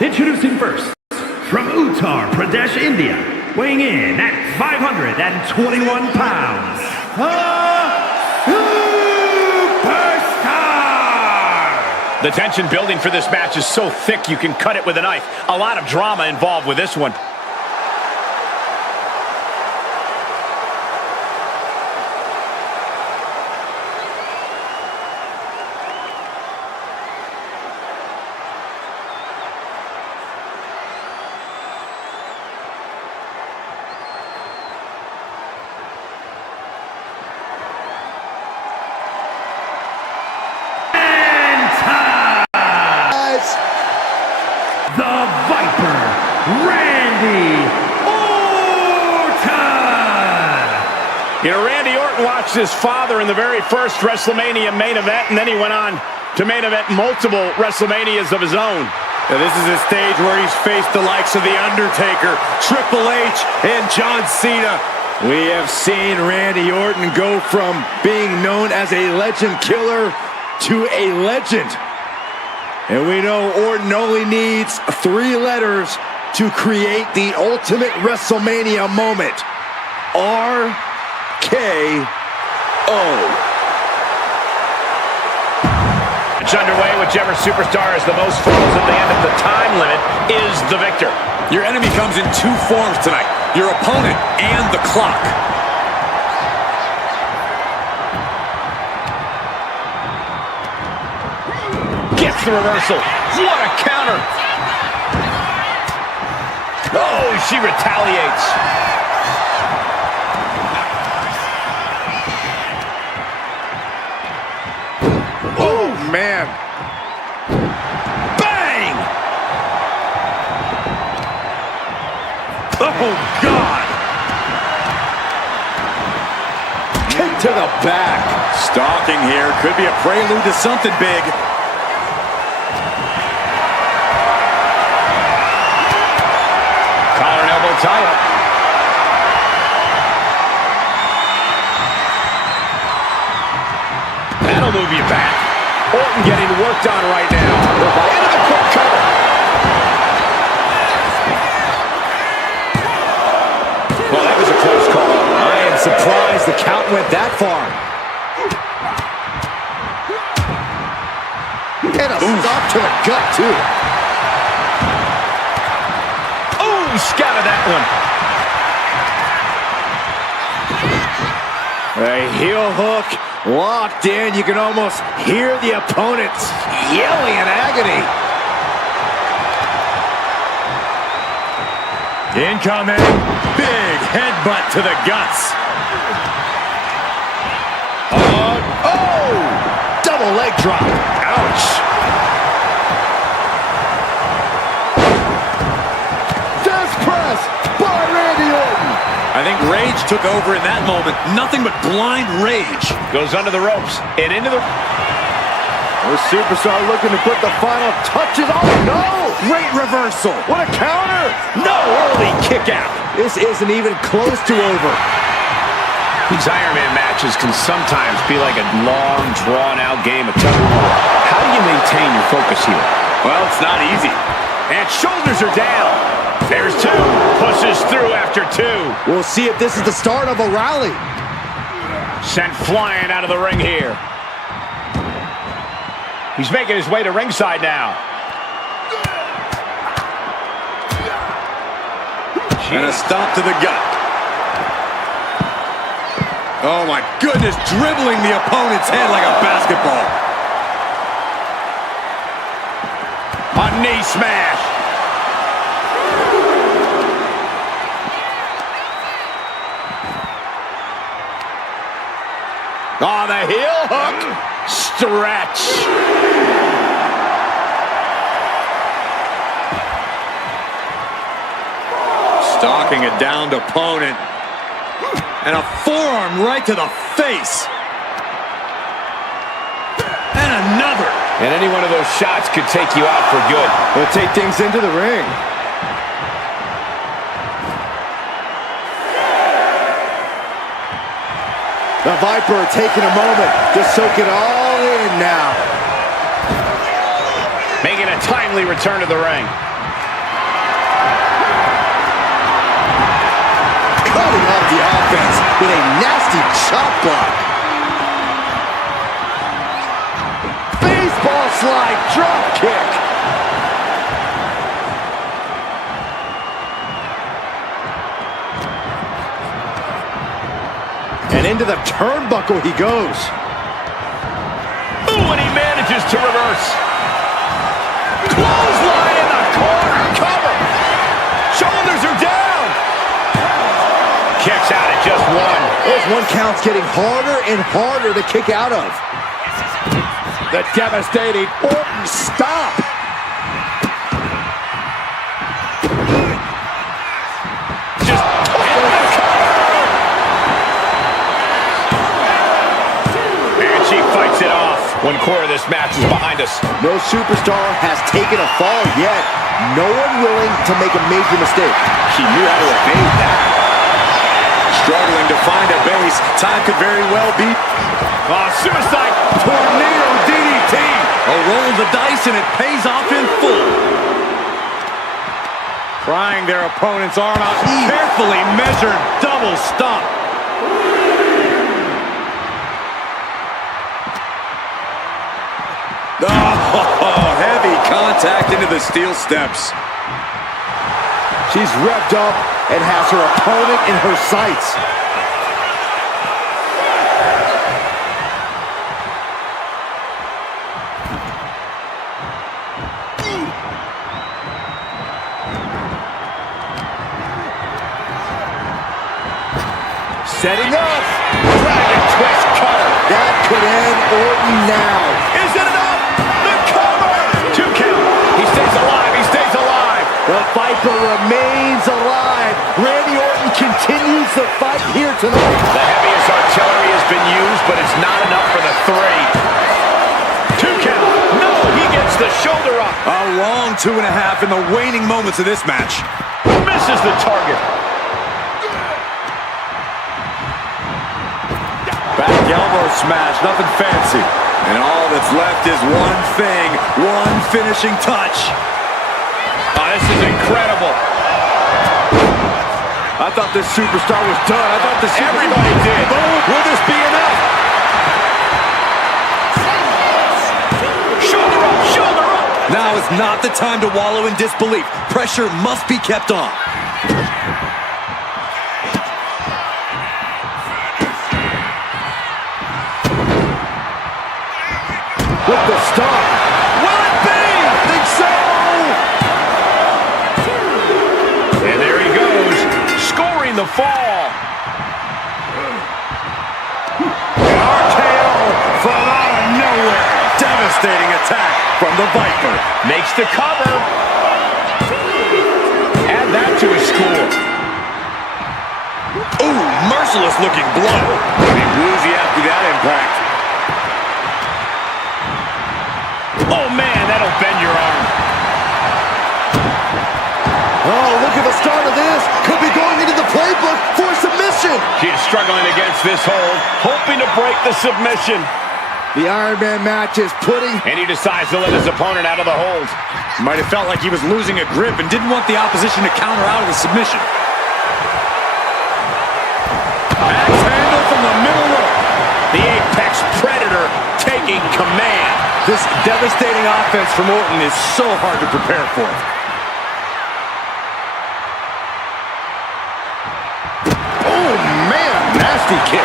Introducing first, from Uttar Pradesh, India, weighing in at 521 pounds, Superstar! The tension building for this match is so thick you can cut it with a knife. A lot of drama involved with this one. You know, Randy Orton watched his father in the very first WrestleMania main event, and then he went on to main event multiple WrestleManias of his own. Now, this is a stage where he's faced the likes of The Undertaker, Triple H, and John Cena. We have seen Randy Orton go from being known as a legend killer to a legend. And we know Orton only needs 3 letters to create the ultimate WrestleMania moment. RKO. It's underway. Whichever superstar has the most falls at the end of the time limit is the victor. Your enemy comes in 2 forms tonight. Your opponent and the clock. Gets the reversal. What a counter. Oh, she retaliates. Oh, man. Bang! Oh, God. Kick to the back. Stalking here. Could be a prelude to something big. Collar and elbow tie up. That'll move you back. Orton getting worked on right now. Into the quick cover. Well, that was a close call. I am surprised the count went that far. And a stop to the gut, too. Oh, scouted that one. A heel hook locked in. You can almost hear the opponents yelling in agony. Incoming. Big headbutt to the guts. Oh! Double leg drop. Ouch. Death press by Randy Orton. I think rage took over in that moment. Nothing but blind rage. Goes under the ropes and into the... The superstar looking to put the final touches on. No! Great reversal. What a counter. No, early kick out. This isn't even close to over. These Iron Man matches can sometimes be like a long, drawn-out game of tug-of-war. How do you maintain your focus here? Well, it's not easy. And shoulders are down. There's 2. Pushes through after 2. We'll see if this is the start of a rally. Sent flying out of the ring here. He's making his way to ringside now. And a stomp to the gut. Oh, my goodness. Dribbling the opponent's head like a basketball. A knee smash. Oh, the heel hook. Stretch. Stalking a downed opponent. And a forearm right to the face. And another. And any one of those shots could take you out for good. We'll take things into the ring. The Viper taking a moment to soak it all in now. Making a timely return to the ring. cutting off the offense with a nasty chop block. Baseball slide drop kick. And into the turnbuckle he goes. Ooh, and he manages to reverse. Clothesline in the corner. Cover. Shoulders are down. Kicks out at just one. Those one counts getting harder and harder to kick out of. The devastating Orton stop. Just hit the cover. And she fights it off. One quarter of this match is behind us. No superstar has taken a fall yet. No one willing to make a major mistake. She knew how to evade that. Struggling to find a base. Time could very well be. Oh, suicide. Tornado DDT. A roll of the dice and it pays off in full. Prying their opponent's arm out. Carefully measured double stomp. Oh, heavy contact into the steel steps. She's revved up and has her opponent in her sights. Setting up. Dragon twist cutter. That could end Orton now. Is it enough? The cover. 2 count. He stays alive. He stays alive. The Viper remains alive. Randy Orton continues the fight here tonight. The heaviest artillery has been used, but it's not enough for the 3. 2 count. No, he gets the shoulder up. A long 2.5 in the waning moments of this match. Misses the target. Back elbow smash, nothing fancy. And all that's left is one thing, one finishing touch. Oh, this is incredible. I thought this superstar was done. I thought this Everybody did. Will this be enough? Shoulder up, shoulder up. Now is not the time to wallow in disbelief. Pressure must be kept on. With the stop. Will it be? I think so. And there he goes, scoring the fall. RKO from out of nowhere. Devastating attack from the Viper. Makes the cover. Add that to his score. Ooh, merciless looking blow. He woozy after that impact. Oh, man, that'll bend your arm. Oh, look at the start of this. Could be going into the playbook for submission. She is struggling against this hold, hoping to break the submission. The Iron Man match is putting... And he decides to let his opponent out of the hold. Might have felt like he was losing a grip and didn't want the opposition to counter out of the submission. Axe handle from the middle rope. The Apex Predator taking command. This devastating offense from Orton is so hard to prepare for. Oh, man, nasty kick.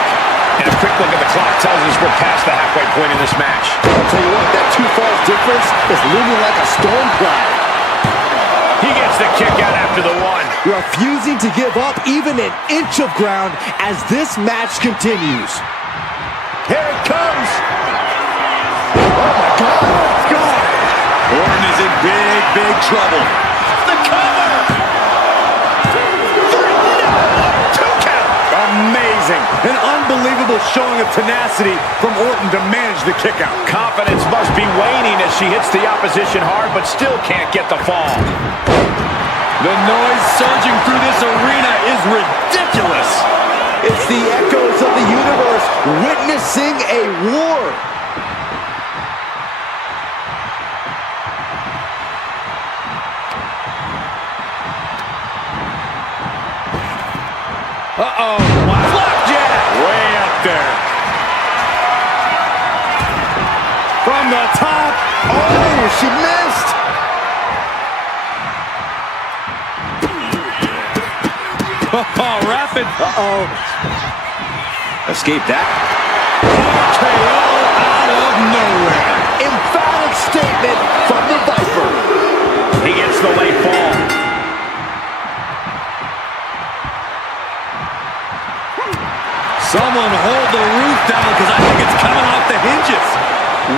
And a quick look at the clock tells us we're past the halfway point in this match. I'll tell you what, that 2 falls difference is looming like a storm cloud. He gets the kick out after the 1. Refusing to give up even an inch of ground as this match continues. Here it comes. Oh, my God. God. Orton is in big, big trouble. The cover. 3, 2 count. Amazing. An unbelievable showing of tenacity from Orton to manage the kick out. Confidence must be waning as she hits the opposition hard, but still can't get the fall. The noise surging through this arena is ridiculous. It's the echoes of the universe witnessing a war. Uh-oh. Flapjack. Way up there. From the top. Oh, she missed. Oh, rapid. Uh-oh. Escape that. KO out of nowhere. Emphatic statement from the Viper. He gets the late fall. Someone hold the roof down because I think it's coming off the hinges.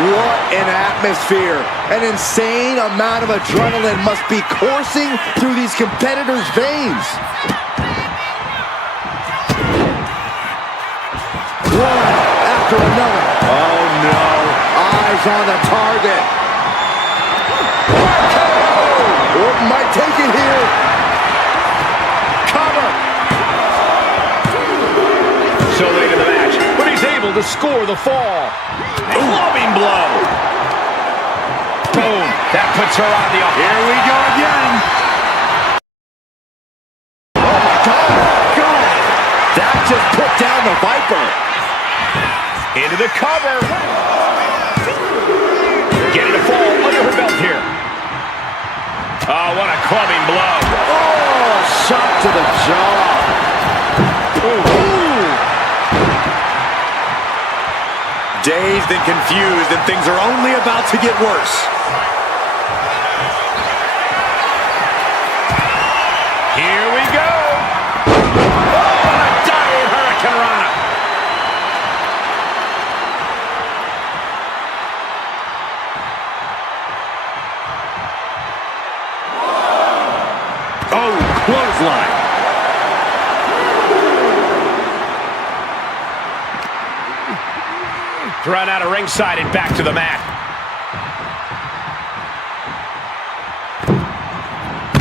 What an atmosphere. An insane amount of adrenaline must be coursing through these competitors' veins. One after another. Oh no. Eyes on the target. Orton might take it here. Cover. So late in the match, but he's able to score the fall. Clubbing blow. Boom. That puts her on the up. Here we go again. Oh my God. That just put down the Viper. Into the cover. Getting a fall under her belt here. Oh, what a clubbing blow. Oh, shot to the jaw. Ooh. Dazed and confused, and things are only about to get worse. Here we go. Oh, a diving Hurricane Rana. Oh, clothesline. Thrown out of ringside and back to the mat.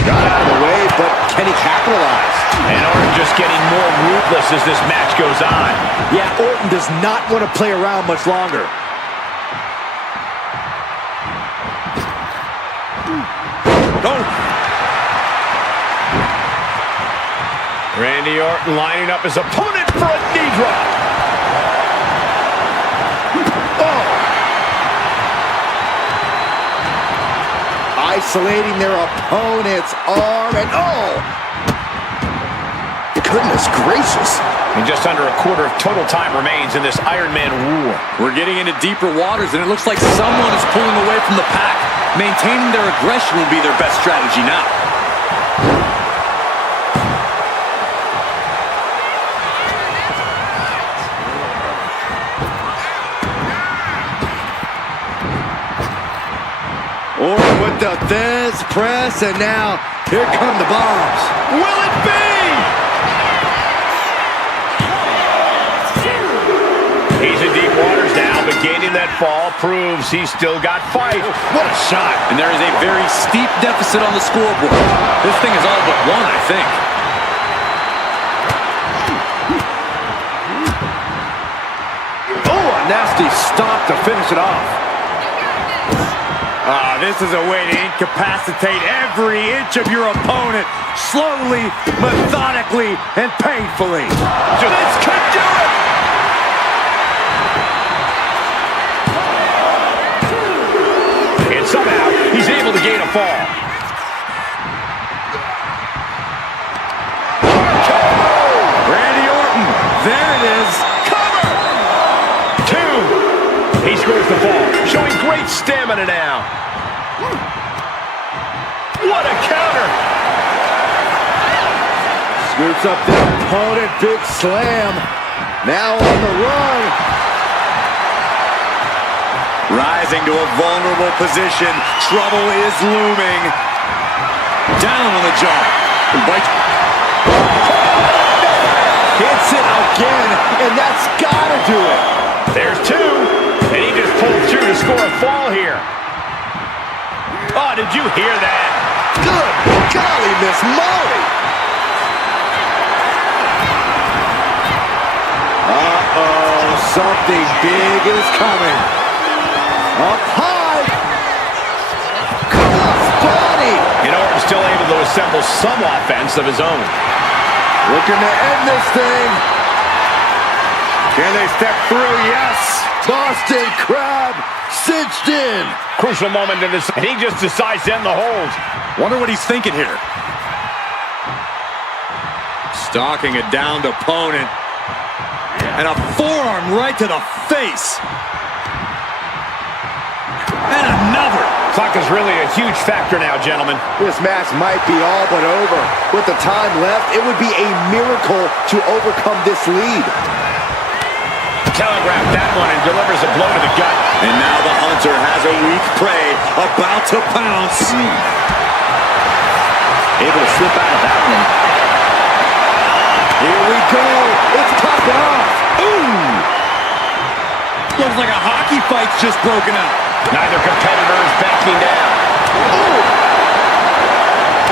Got out of the way, but can he capitalize? And Orton just getting more ruthless as this match goes on. Yeah, Orton does not want to play around much longer. Oh. Randy Orton lining up his opponent for a knee drop. Isolating their opponent's arm, and oh! Goodness gracious. And just under a quarter of total time remains in this Iron Man war. We're getting into deeper waters, and it looks like someone is pulling away from the pack. Maintaining their aggression will be their best strategy now. Orton with the Thesz press, and now here come the bombs. Will it be? He's in deep waters now, but gaining that fall proves he's still got fight. What a shot. And there is a very steep deficit on the scoreboard. This thing is all but won, I think. Oh, a nasty stop to finish it off. This is a way to incapacitate every inch of your opponent, slowly, methodically, and painfully. This could do it! And somehow, he's able to gain a fall. Randy Orton, there it is. Cover! 2. He scores the fall, showing great stamina now. What a counter! Scoops up the opponent, big slam. Now on the run. Rising to a vulnerable position. Trouble is looming. Down on the jaw. Hits it again, and that's gotta do it. There's 2, and he just pulled through to score a fall here. Oh, did you hear that? Good golly, Miss Molly. Uh-oh, something big is coming. Up high. Cross body. And Orton's still able to assemble some offense of his own. Looking to end this thing. Can they step through? Yes. Boston Crab cinched in. Crucial moment in this, and he just decides to end the hold. Wonder what he's thinking here. Stalking a downed opponent. And a forearm right to the face. And another. Clock is really a huge factor now, gentlemen. This match might be all but over. With the time left, it would be a miracle to overcome this lead. Telegraphed that one and delivers a blow to the gut. And now the hunter has a weak prey about to pounce. Able to slip out of that one. Here we go. It's popping off. Ooh! Looks like a hockey fight's just broken out. Neither competitor is backing down. Oh!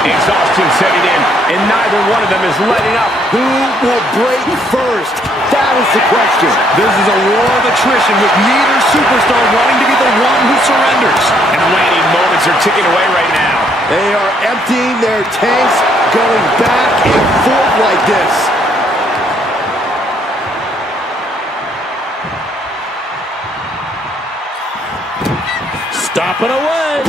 Exhaustion setting in, and neither one of them is letting up. Who will break first? That is the question. This is a war of attrition with neither superstar wanting to be the one who surrenders. And waning moments are ticking away right now. They are emptying their tanks, going back and forth like this. Stopping away.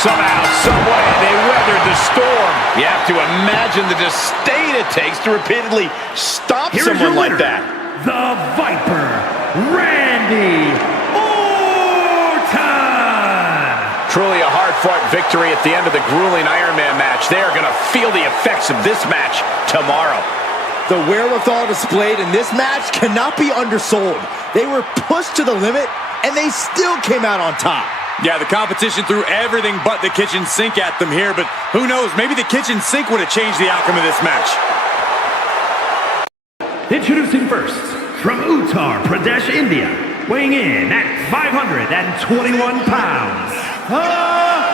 Somehow, someway, they weathered the storm. You have to imagine the disdain it takes to repeatedly stop Here's someone your like winner, that. the Viper, Randy Orton. Truly a hard-fought victory at the end of the grueling Iron Man match. They are going to feel the effects of this match tomorrow. The wherewithal displayed in this match cannot be undersold. They were pushed to the limit, and they still came out on top. Yeah, the competition threw everything but the kitchen sink at them here, but who knows, maybe the kitchen sink would have changed the outcome of this match. Introducing first, from Uttar Pradesh, India, weighing in at 521 pounds, Superstar!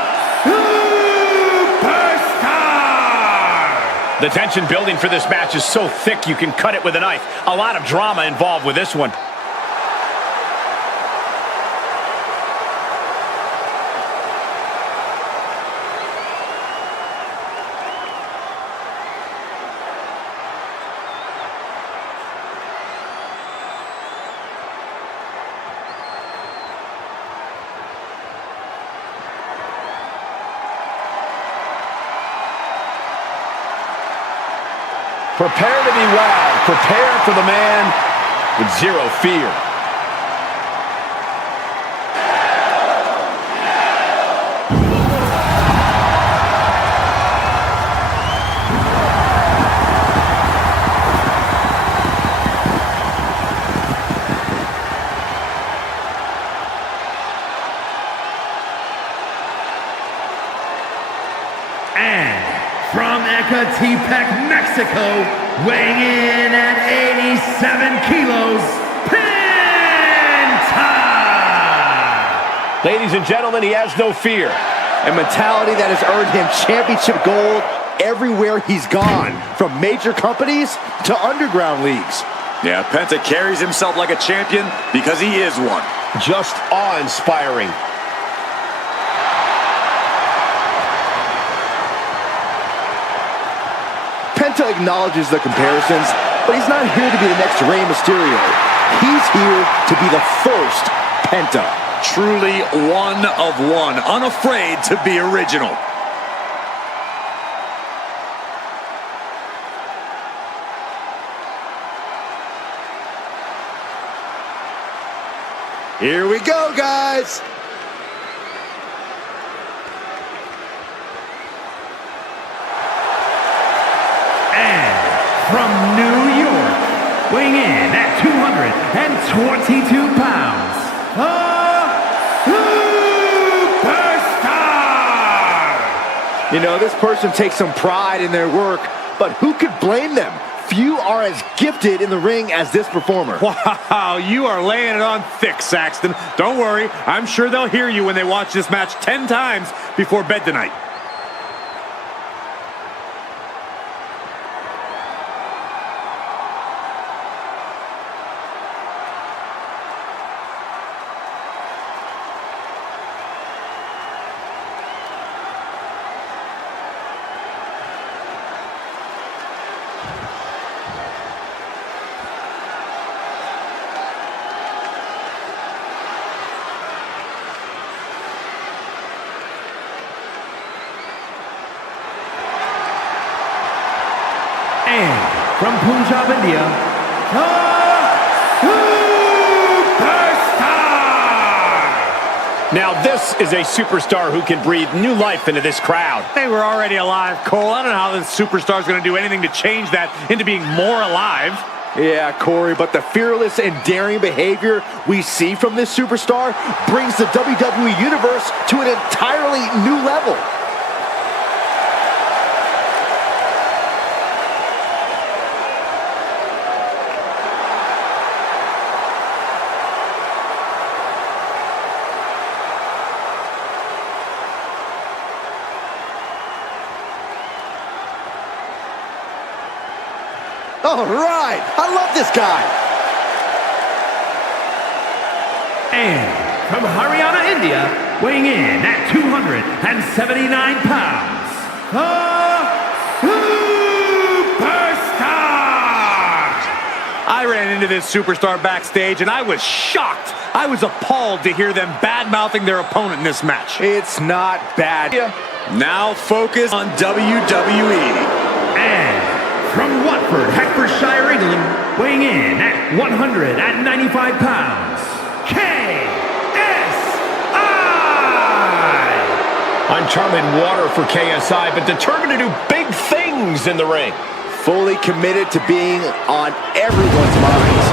The tension building for this match is so thick you can cut it with a knife. A lot of drama involved with this one. Prepare to be wowed. Prepare for the man with zero fear. And from Ecatepec, Mexico, weighing in at 87 kilos, Penta! Ladies and gentlemen, he has no fear. A mentality that has earned him championship gold everywhere he's gone, from major companies to underground leagues. Yeah, Penta carries himself like a champion because he is one. Just awe-inspiring. Penta acknowledges the comparisons, but he's not here to be the next Rey Mysterio. He's here to be the first Penta. Truly one of one, unafraid to be original. Here we go, guys. From New York, weighing in at 222 pounds, Superstar! You know, this person takes some pride in their work, but who could blame them? Few are as gifted in the ring as this performer. Wow, you are laying it on thick, Saxton. Don't worry, I'm sure they'll hear you when they watch this match 10 times before bed tonight. from Punjab, India, the Superstar! Now this is a superstar who can breathe new life into this crowd. They were already alive, Cole. I don't know how this superstar is going to do anything to change that into being more alive. Yeah, Corey, but the fearless and daring behavior we see from this superstar brings the WWE Universe to an entirely new level. All right, I love this guy. And from Haryana, India, weighing in at 279 pounds, the Superstar! I ran into this superstar backstage, and I was shocked. I was appalled to hear them bad-mouthing their opponent in this match. It's not bad. Now focus on WWE. And from Watford, Hertfordshire, England, weighing in at 195 pounds, KSI! Uncharted water for KSI, but determined to do big things in the ring. Fully committed to being on everyone's minds.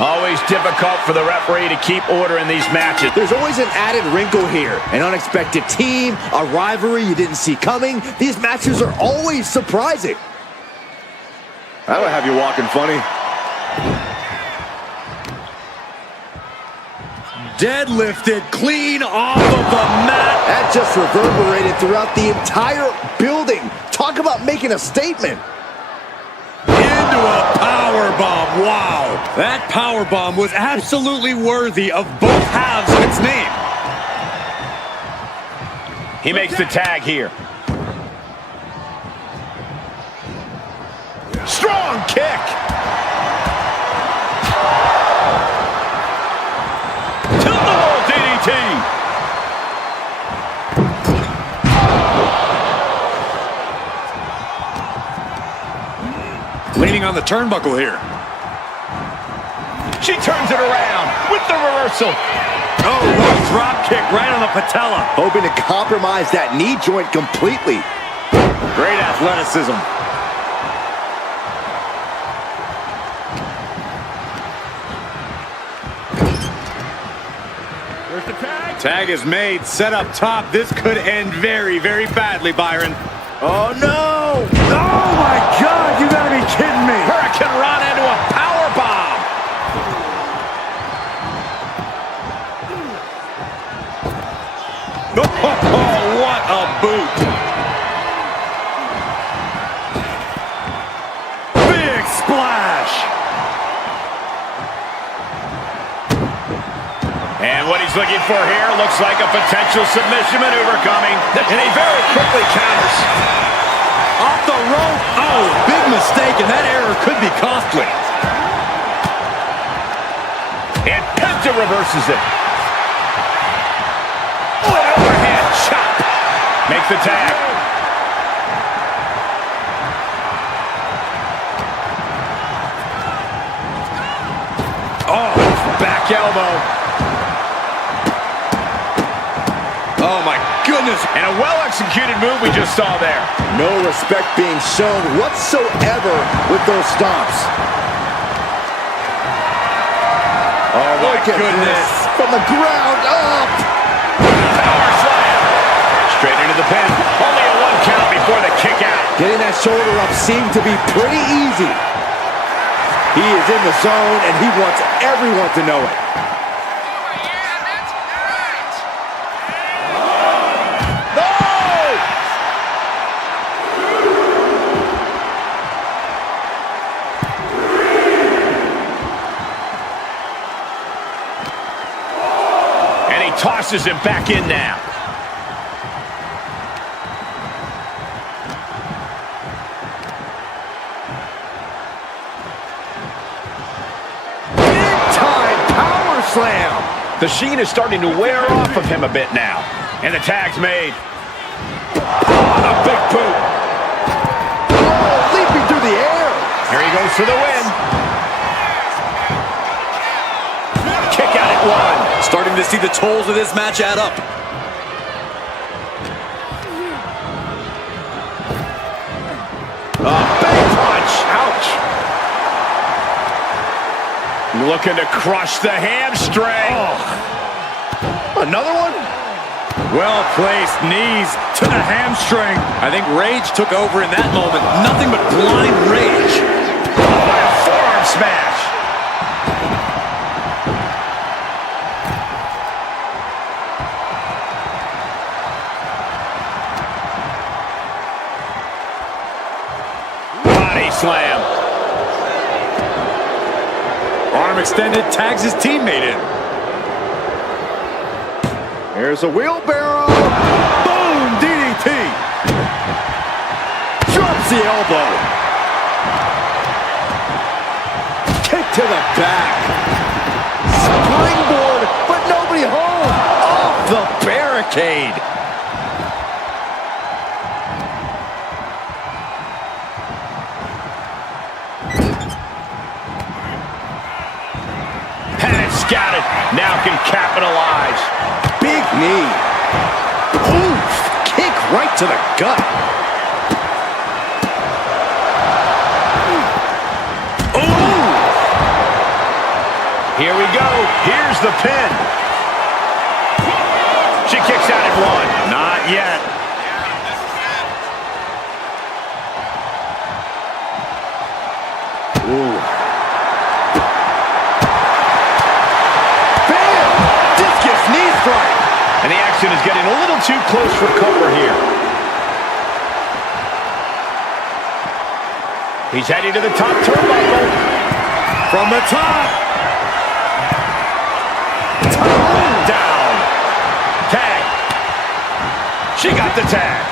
Always difficult for the referee to keep order in these matches. There's always an added wrinkle here. An unexpected team, a rivalry you didn't see coming. These matches are always surprising. That'll have you walking funny. Deadlifted clean off of the mat. That just reverberated throughout the entire building. Talk about making a statement. Into a power bomb. Wow. That power bomb was absolutely worthy of both halves of its name. He makes the tag here. Strong kick. Tilt-the-wall DDT. Leaning on the turnbuckle here. She turns it around with the reversal. Oh, low drop kick right on the patella. Hoping to compromise that knee joint completely. Great athleticism. There's the tag. Tag is made, set up top. This could end very, very badly, Byron. Oh, no! Oh, my God, you gotta be kidding me. Hurricane Run into a power bomb. Oh, what a boot. Big splash. And what he's looking for here looks like a potential submission maneuver coming. And he very quickly counters. Off the rope. Oh, big mistake, and that error could be costly. And Penta reverses it. Oh, an overhand chop. Makes the tag. Oh, back elbow. Oh, my goodness. And a well-executed move we just saw there. No respect being shown whatsoever with those stomps. Oh, my Look at goodness. this. From the ground up. Power slam. Straight into the pin. Only a 1 count before the kick out. Getting that shoulder up seemed to be pretty easy. He is in the zone, and he wants everyone to know it. tosses him back in now. Big-time power slam. The sheen is starting to wear off of him a bit now. And the tag's made. A big boot. Oh, leaping through the air. Here he goes for the win. Kick out at one. Starting to see the tolls of this match add up. A big punch. Ouch. Looking to crush the hamstring. Oh. Another one? Well-placed knees to the hamstring. I think rage took over in that moment. Nothing but blind rage. By a forearm smash. Body slam. Arm extended, tags his teammate in. Here's a wheelbarrow. Boom! DDT. Drops the elbow. Kick to the back. Springboard, but nobody home. Off the barricade. Had it scouted. Now can capitalize. Big knee. Oof. Kick right to the gut. Ooh. Here we go. Here's the pin. She kicks out at one. Not yet. Ooh. Bam! Discus knee strike. And the action is getting a little too close for cover here. He's heading to the top turnbuckle. From the top. Down. Tag. She got the tag.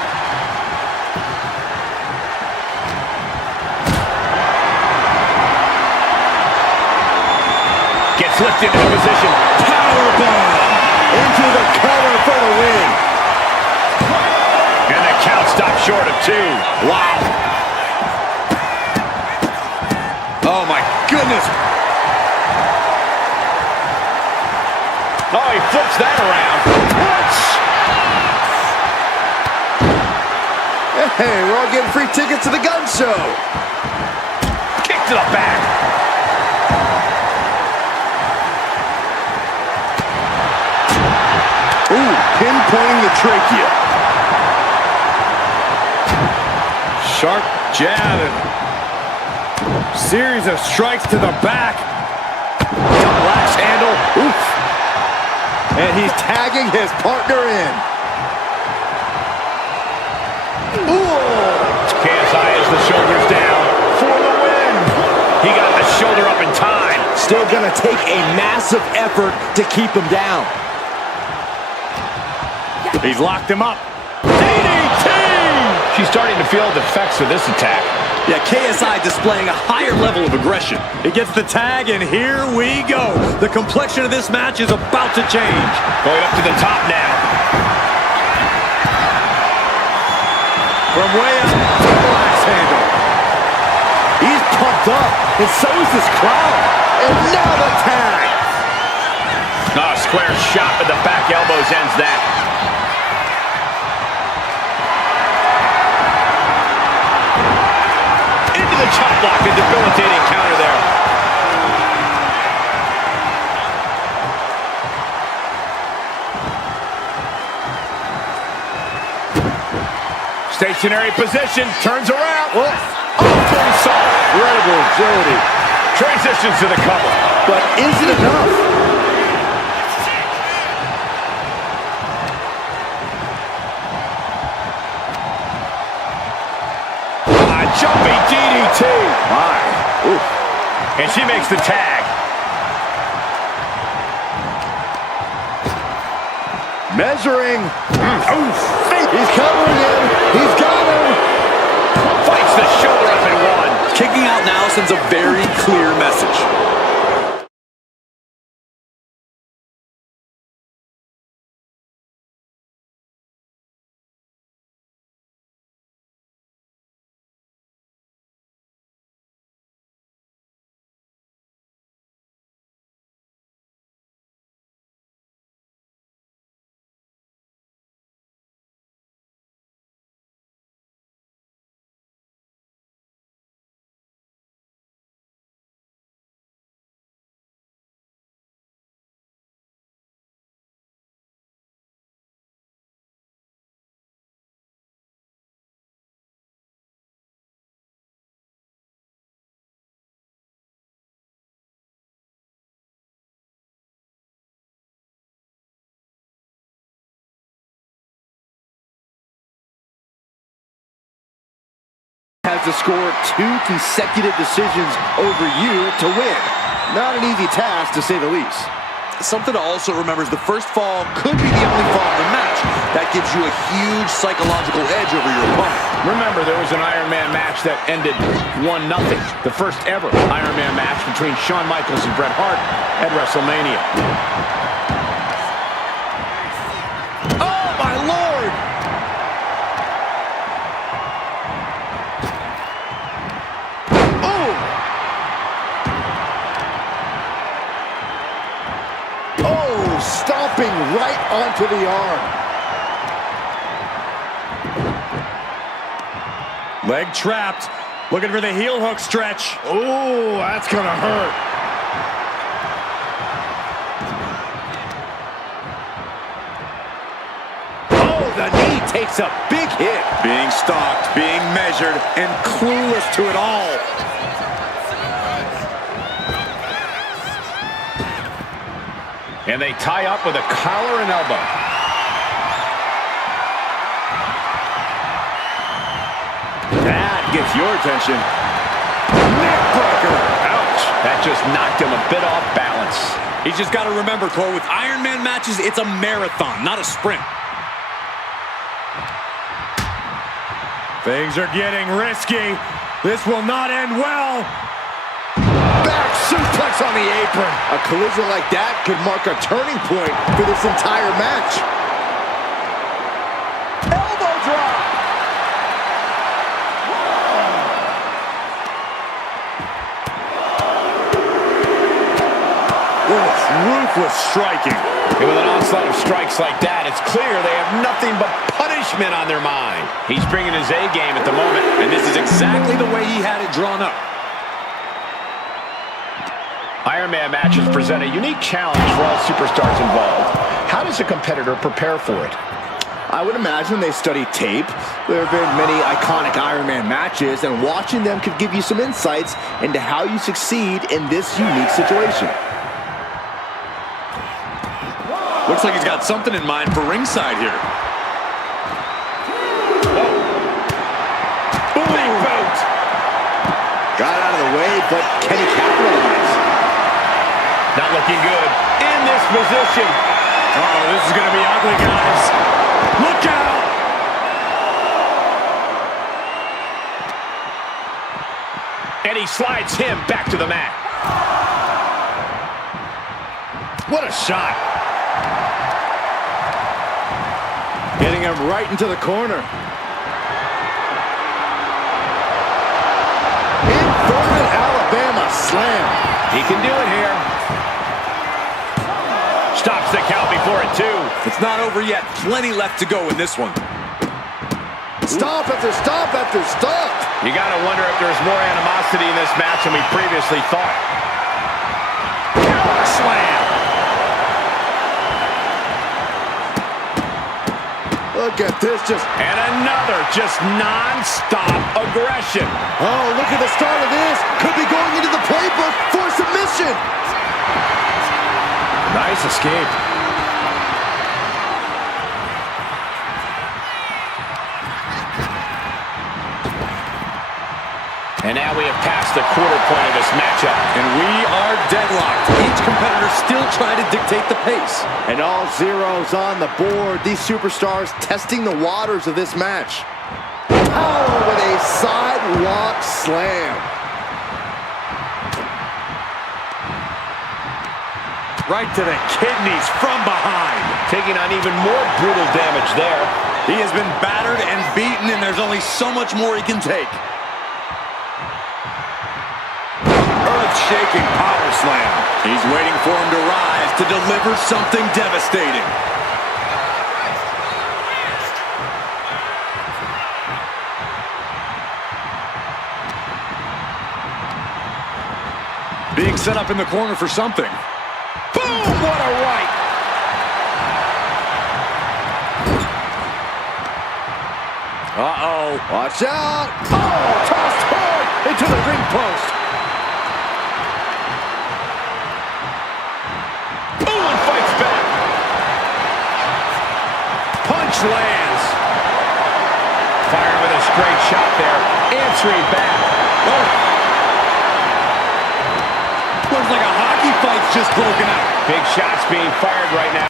Gets lifted into position. Powerbomb. Into the cover for the win. And the count stopped short of two. Wow. Oh, my goodness. Oh, he flips that around. Hey, we're all getting free tickets to the gun show. Kick to the back. Ooh, pinpointing the trachea. Sharp jab and series of strikes to the back. Double axe handle. Oof. And he's tagging his partner in. Ooh. KSI has the shoulders down for the win. He got the shoulder up in time. Still gonna take a massive effort to keep him down. He's locked him up. DDT! She's starting to feel the effects of this attack. Yeah, KSI displaying a higher level of aggression. He gets the tag, and here we go. The complexion of this match is about to change. Going up to the top now. From way up, double axe handle. He's pumped up, and so is this crowd. And now the tag. Oh, square shot with the back elbows ends that. Into the chop block, a debilitating counter there. Stationary position, turns around. Oh, pretty soft. Incredible agility. Transitions to the cover. But is it enough? Jumping DDT. My. Oof. And she makes the tag. Measuring. Oof. He's covering him. He's got him. Fights the shoulder up and one. Kicking out now sends a very clear message. Has to score 2 consecutive decisions over you to win. Not an easy task, to say the least. Something to also remember is the first fall could be the only fall in the match. That gives you a huge psychological edge over your opponent. Remember, there was an Iron Man match that ended 1-0. The first ever Iron Man match between Shawn Michaels and Bret Hart at WrestleMania. Oh, my Lord! Stomping right onto the arm. Leg trapped. Looking for the heel hook stretch. Oh, that's gonna hurt. Oh, the knee takes a big hit. Being stalked, being measured, and clueless to it all. And they tie up with a collar and elbow. That gets your attention. Neckbreaker. Ouch. That just knocked him a bit off balance. He's just got to remember, Cole, with Iron Man matches, it's a marathon, not a sprint. Things are getting risky. This will not end well. Back suplex on the apron. A collision like that could mark a turning point for this entire match. Elbow drop. This ruthless striking. And with an onslaught of strikes like that, it's clear they have nothing but punishment on their mind. He's bringing his A game at the moment, And this is exactly the way he had it drawn up. Iron Man matches present a unique challenge for all superstars involved. How does a competitor prepare for it? I would imagine they study tape. There have been many iconic Iron Man matches, and watching them could give you some insights into how you succeed in this unique situation. Looks like he's got something in mind for ringside here. Big boot. Got out of the way, but can he capitalize? Not looking good in this position. Oh, this is going to be ugly, guys. Look out! And he slides him back to the mat. What a shot. Getting him right into the corner. Inverted Alabama slam. He can do it here. Stops the count before it, too. It's not over yet. Plenty left to go in this one. Stomp after stomp after stomp. You got to wonder if there's more animosity in this match than we previously thought. Power slam. Look at this, And another just non-stop aggression. oh, look at the start of this. Could be going into the playbook for submission. Nice escape. And now we have passed the quarter point of this matchup. And we are deadlocked. Each competitor still trying to dictate the pace. And all zeros on the board. These superstars testing the waters of this match. Power with a sidewalk slam. Right to the kidneys from behind. Taking on even more brutal damage there. He has been battered and beaten, and there's only so much more he can take. Earth-shaking power slam. He's waiting for him to rise to deliver something devastating. Being set up in the corner for something. Boom! What a right! Uh-oh. Watch out! Oh, tossed hard into the ring post. Ooh, and fights back. Punch lands. Firing with a straight shot there. Answering back. Oh. Looks like a hockey fight's just broken out. Big shots being fired right now.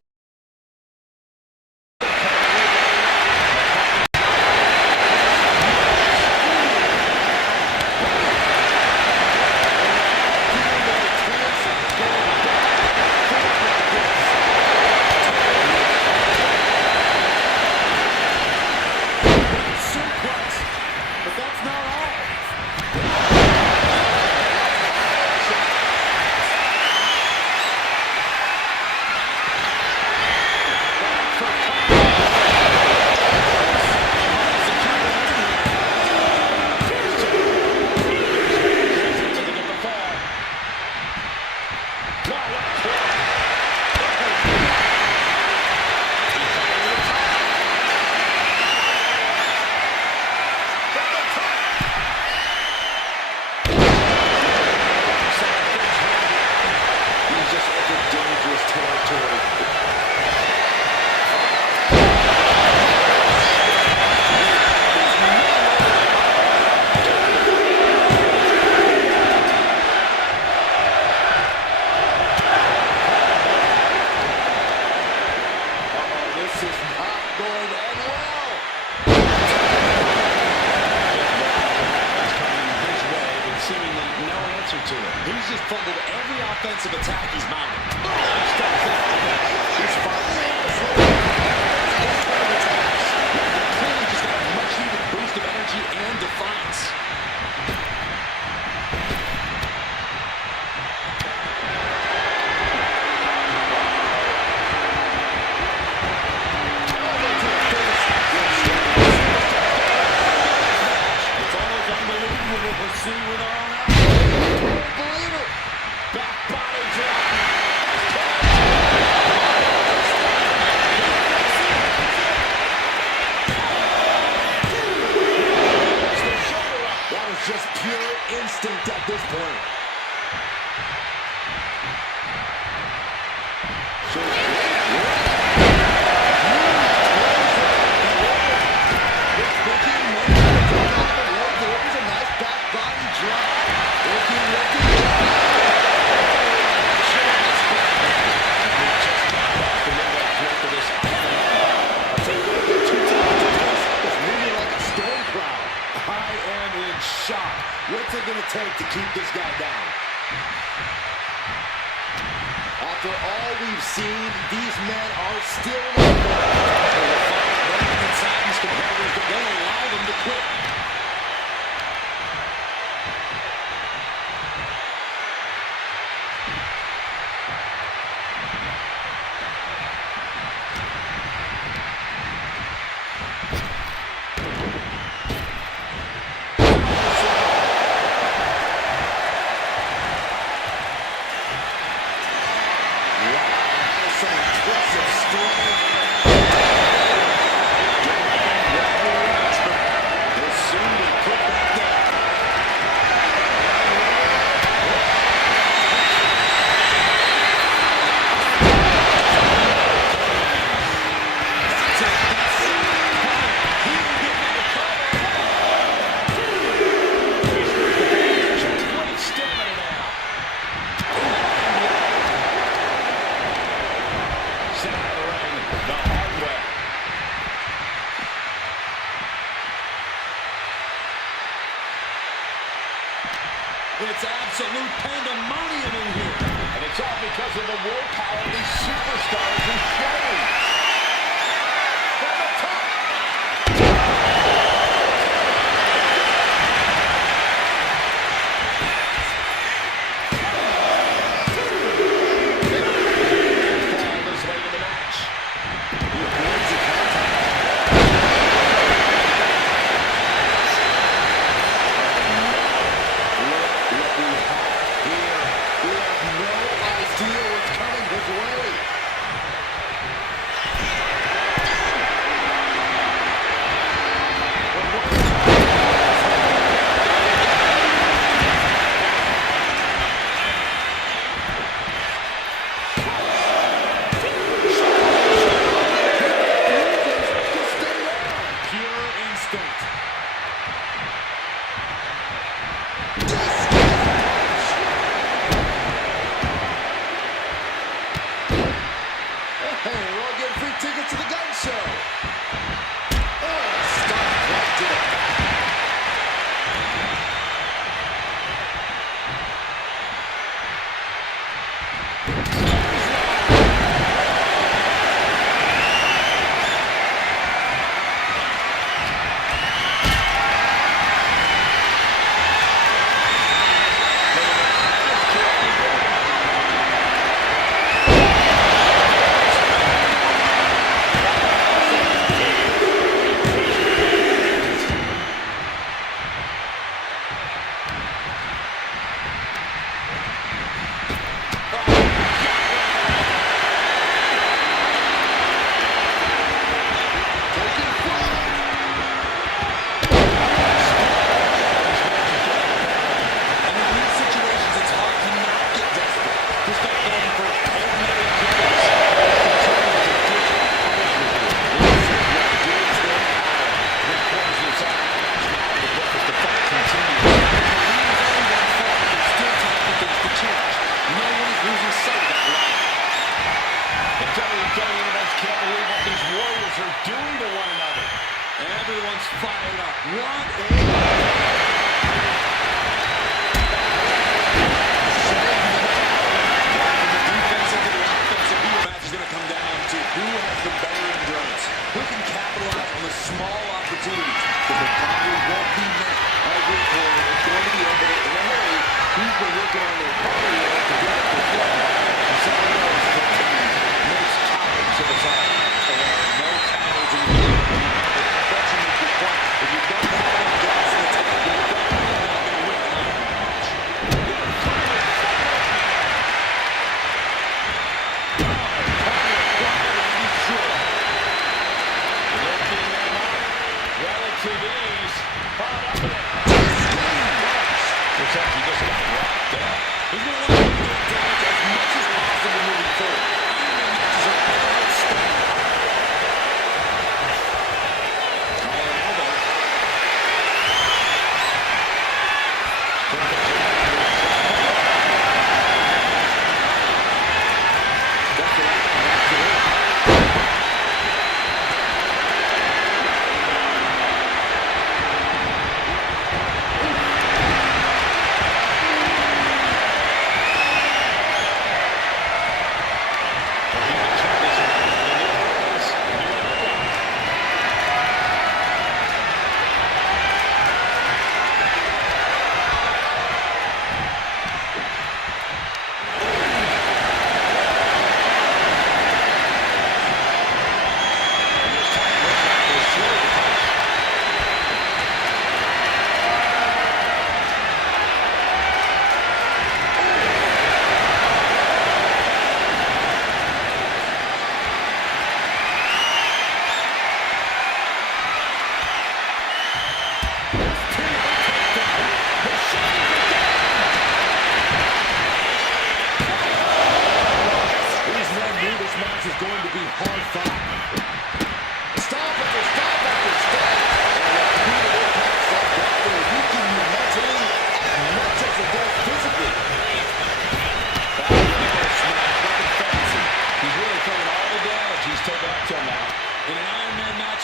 He's just fumbled every offensive attack he's mounted. Clearly just got a much-needed boost of energy and defiance. It's almost unbelievable what we're seeing with our own eyes. Back body drop. That was just pure instinct at this point. There's a nice back body drop. Shock. What's it going to take to keep this guy down? After all we've seen, these men are still inside these competitors that won't allow them to quit. It's absolute pandemonium in here. And it's all because of the willpower these superstars are showing. From the top. This late in the match. He avoids the contact. Look what we have here. We have no idea what's coming his way. Pure instinct. Hey, we're all getting free tickets to the gun show. Oh, stop right to the back. And in these situations, it's hard to not get desperate. To start going for Hail Mary plays. Controlling the division punishment here. This is what gives them power. This corners inside the match now. The breakfast of fight continues. There's still time for things to change. No one is losing sight of that line. The WWE Universe can't believe what these warriors are doing to one another. Everyone's fired up. What a... Defensive to the offensive, the match is going to come down to who has the better endurance, who can capitalize on the small opportunities, because it probably won't be met. I agree, Corey. It's going to be evident in a hurry who's been working on their body weight to get up this level. And somebody else is obtaining most cowards of us all. There are no cowards in the game. That's a good point. If you don't have any gas in the tank, you're probably not going to win an iron match. Relative ease. Looks like he just got rocked there. He's going to want to do damage as much as possible moving forward. Iron Man matches are about staying.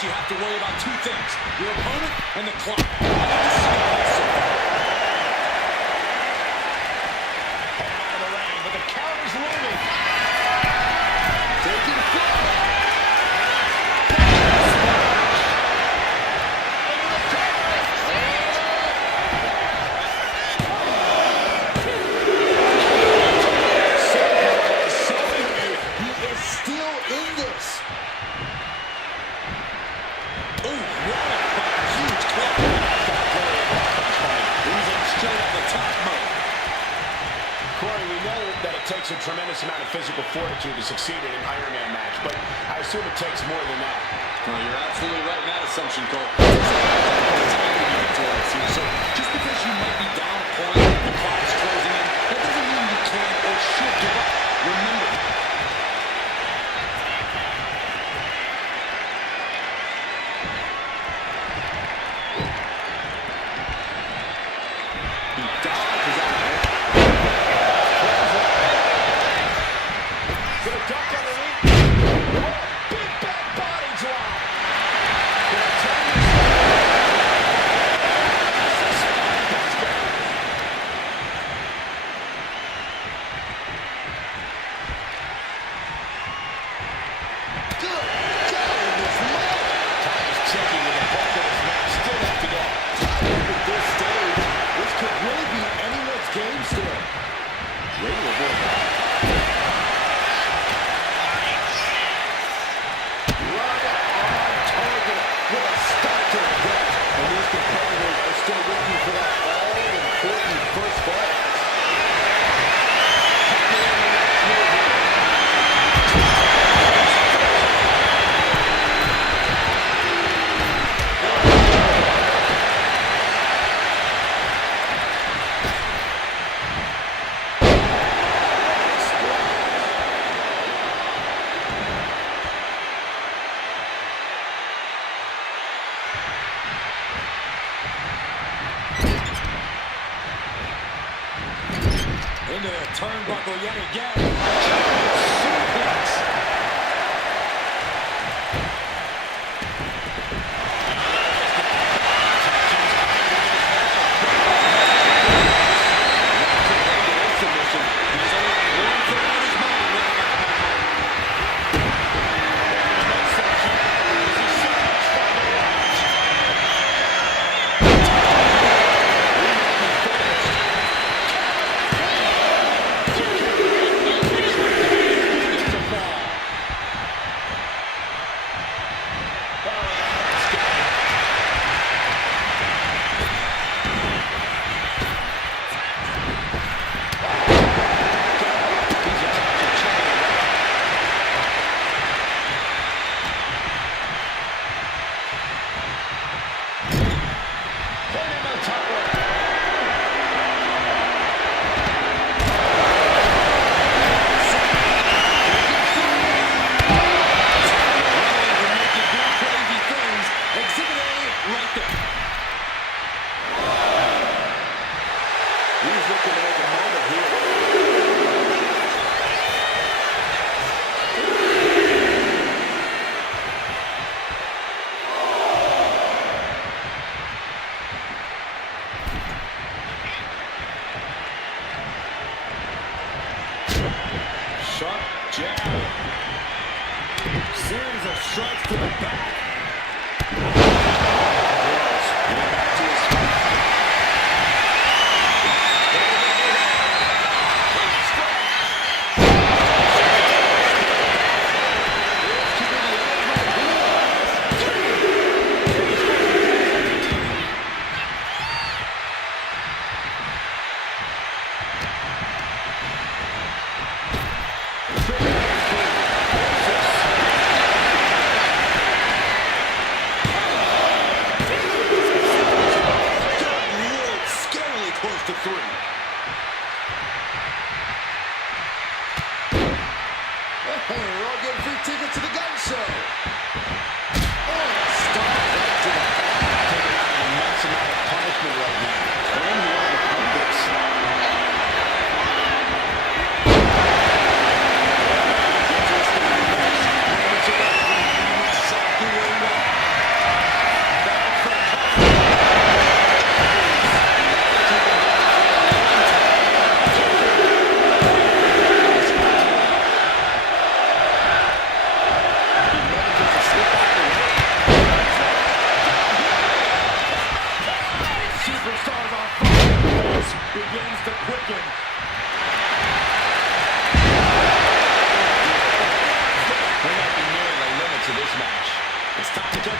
you have to worry about two things, your opponent and the clock. This is takes a tremendous amount of physical fortitude to succeed in an Iron Man match, but I assume it takes more than that. No, you're absolutely right in that assumption, Cole. So just because you might be down a point, the clock is closing in, that doesn't mean you can or should give up. Remember that. He dodges out of it. Gonna duck underneath. Big back body drop. Into the turnbuckle yet again. Suplex. Sharp jab. Series of strikes to the back.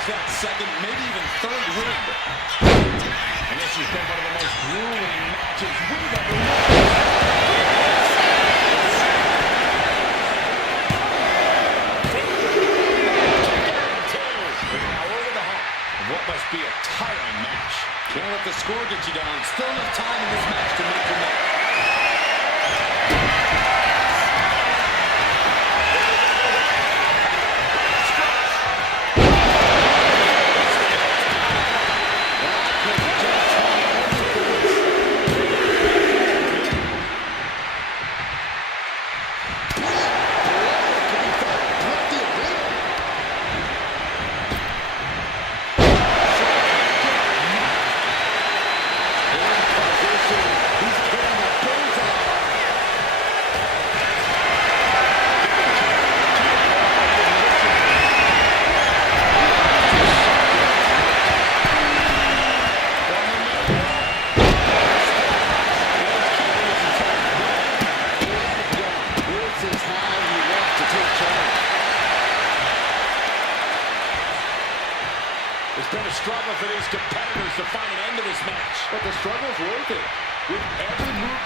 That second, maybe even third win. And this has been one of the most grueling matches we've ever witnessed.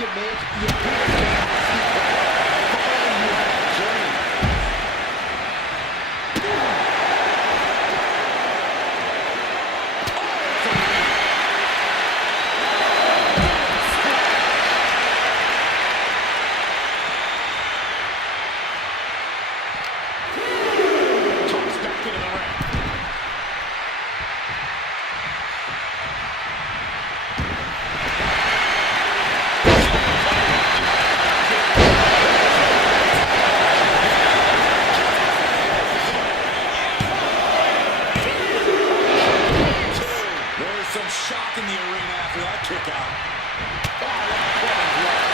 you make, you do it. Following you on that journey. Tossed back into the ring. There's some shock in the arena after that kick out. Oh, what a flying blow.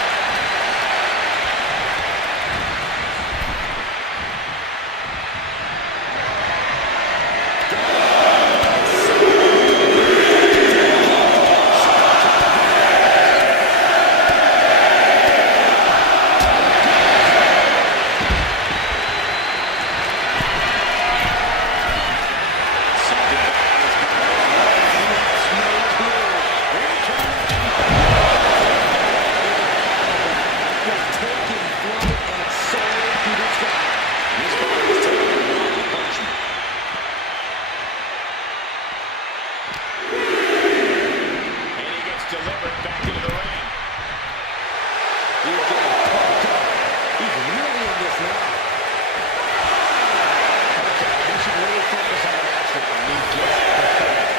Delivered back into the ring. He's getting pumped up. He's really in this now. Okay, he should really focus on the match now. He just prepared.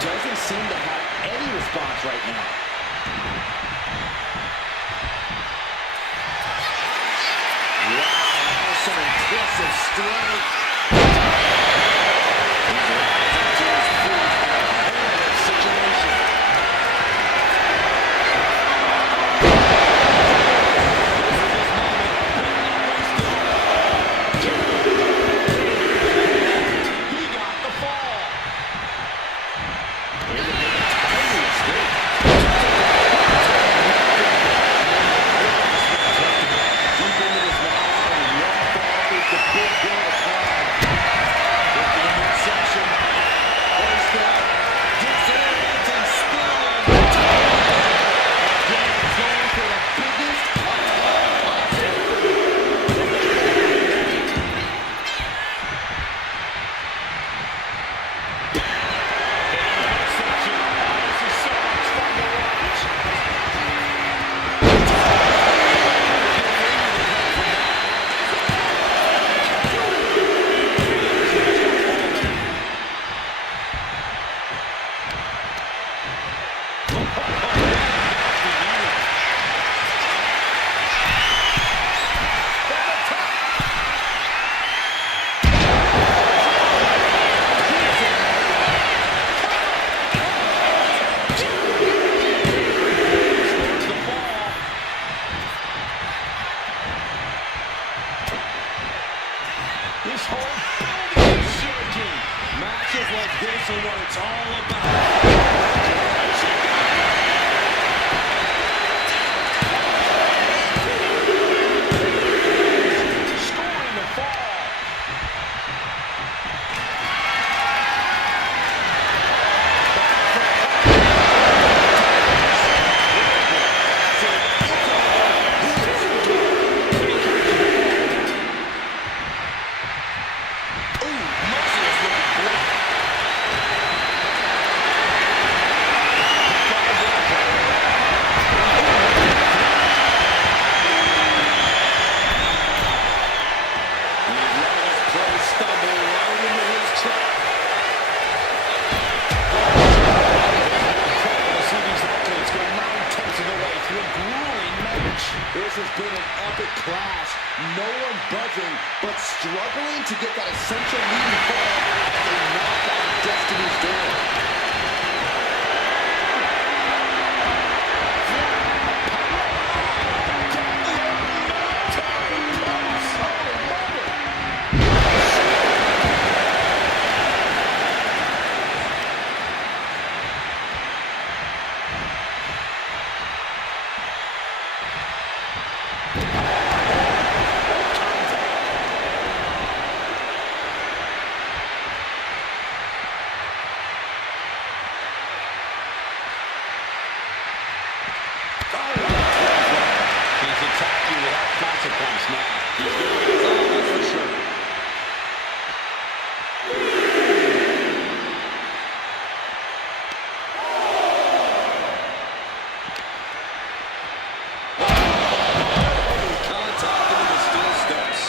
Doesn't seem to have any response right now. Wow, that was some impressive strength. He's rising to his feet in a perilous situation. He got the fall. This whole building is shaking. Matches like this are what it's all about. Scoring the fall. This has been an epic clash. No one budging, but struggling to get that essential leading fall as they knock on Destiny's door. He's attacking without consequence now. He's doing his all, that's for sure. Contact into the steel steps.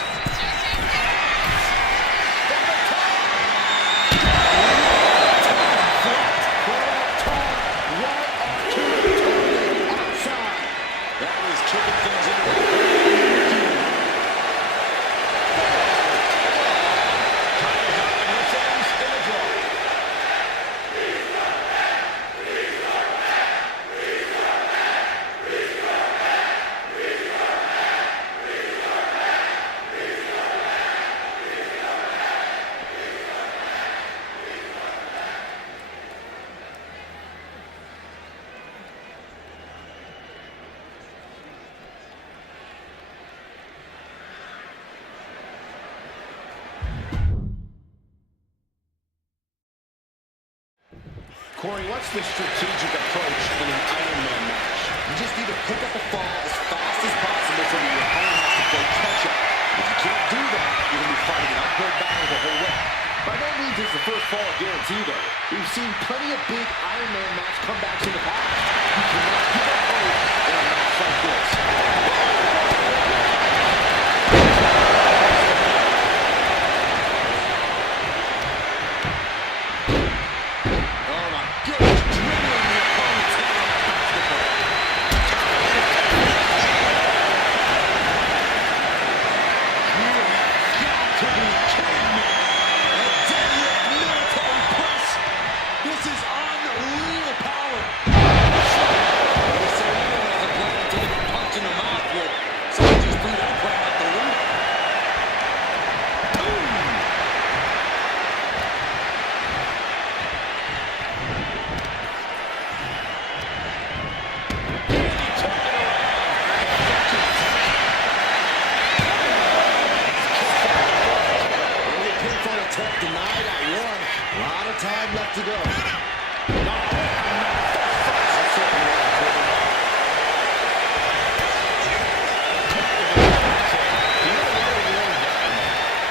That is kicking things into the Corey, what's the strategic approach in an Iron Man match? You just need to pick up the fall as fast as possible so that your opponent has to play catch-up. If you can't do that, you're going to be fighting an uphill battle the whole way. By no means is the first fall a guarantee, though. We've seen plenty of big Iron Man match comebacks in the past. You cannot give up hope in a match like this. Time left to go.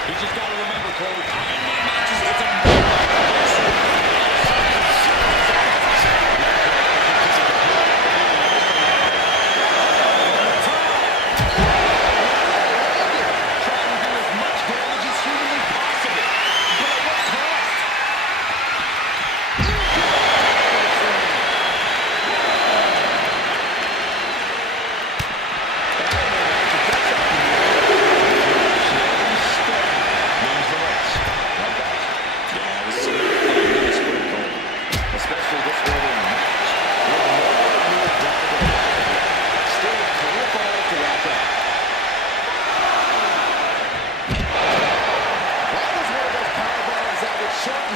You just got to remember, Cole, Iron Man matches, it's a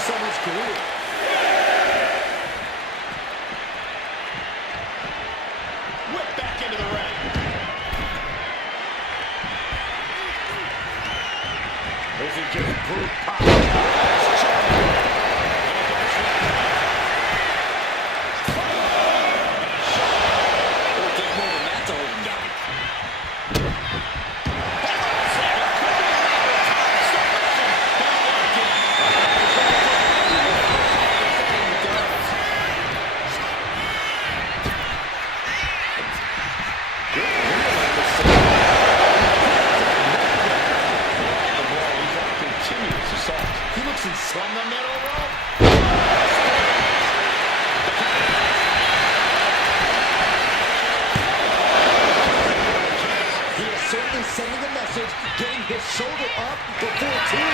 someone's career. Whip back into the ring. This is just brute power. It'll take more than that to hold him down. From the middle rope. He is certainly sending a message, getting his shoulder up before two.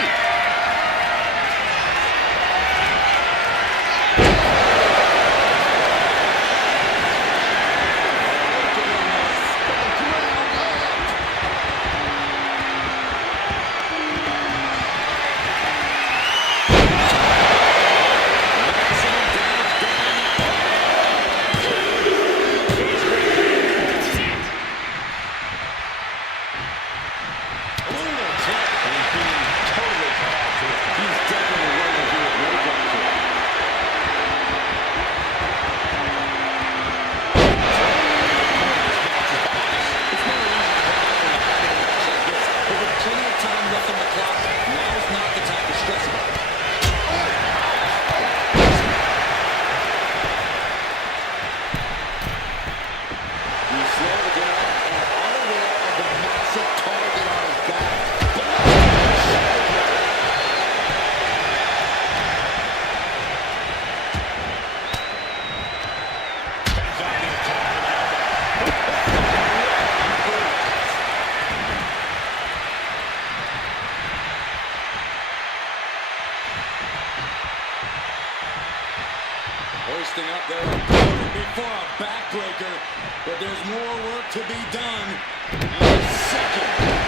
Before a backbreaker, but there's more work to be done. And second.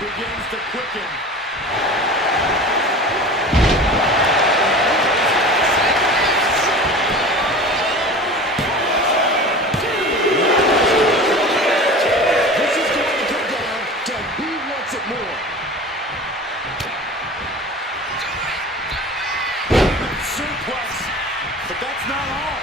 Begins to quicken. This is going to come down to who wants it more. Suplex, but that's not all.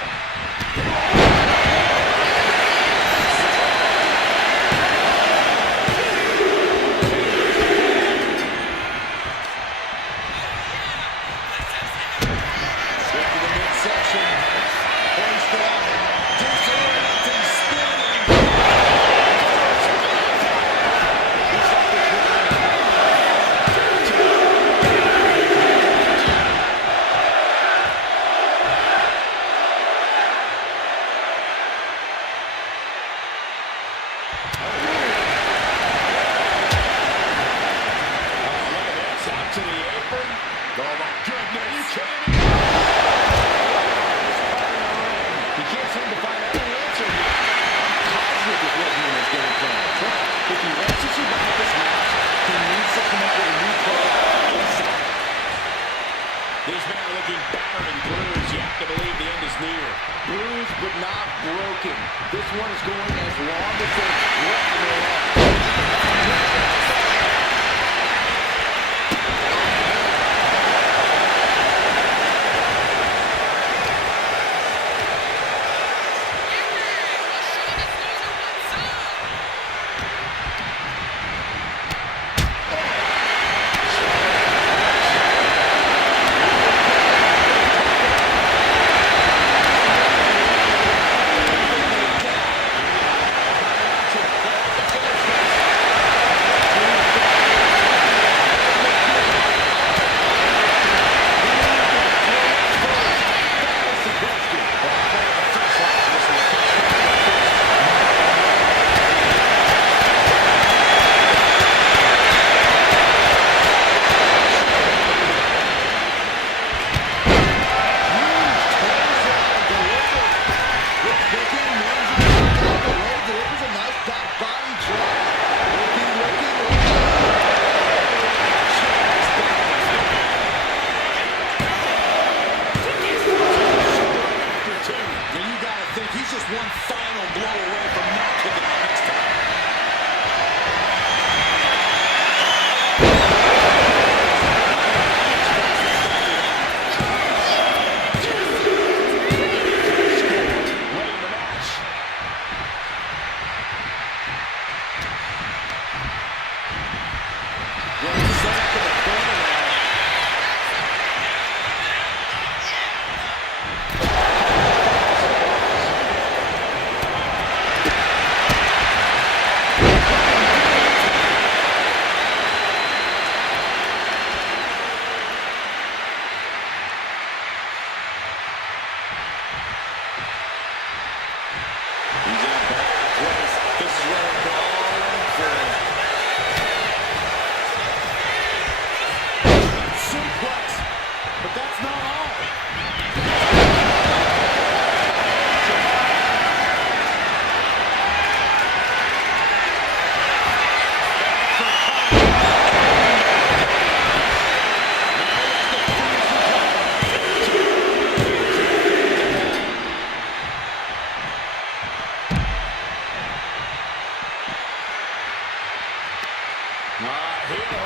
These men are looking battered and bruised. You have to believe the end is near. Bruised but not broken. This one is going as long as they're threatening their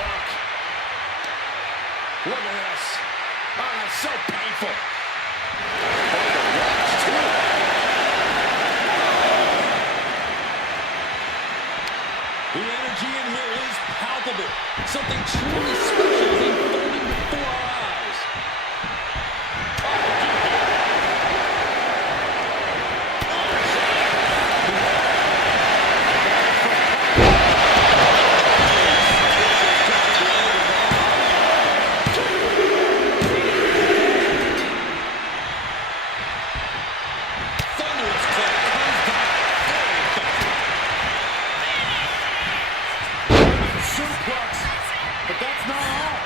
hook. Look at this. Oh, that's so painful. The energy in here is palpable. Something truly special is unfolding before our eyes. Thunderous kick comes down. Suplex, but that's not all.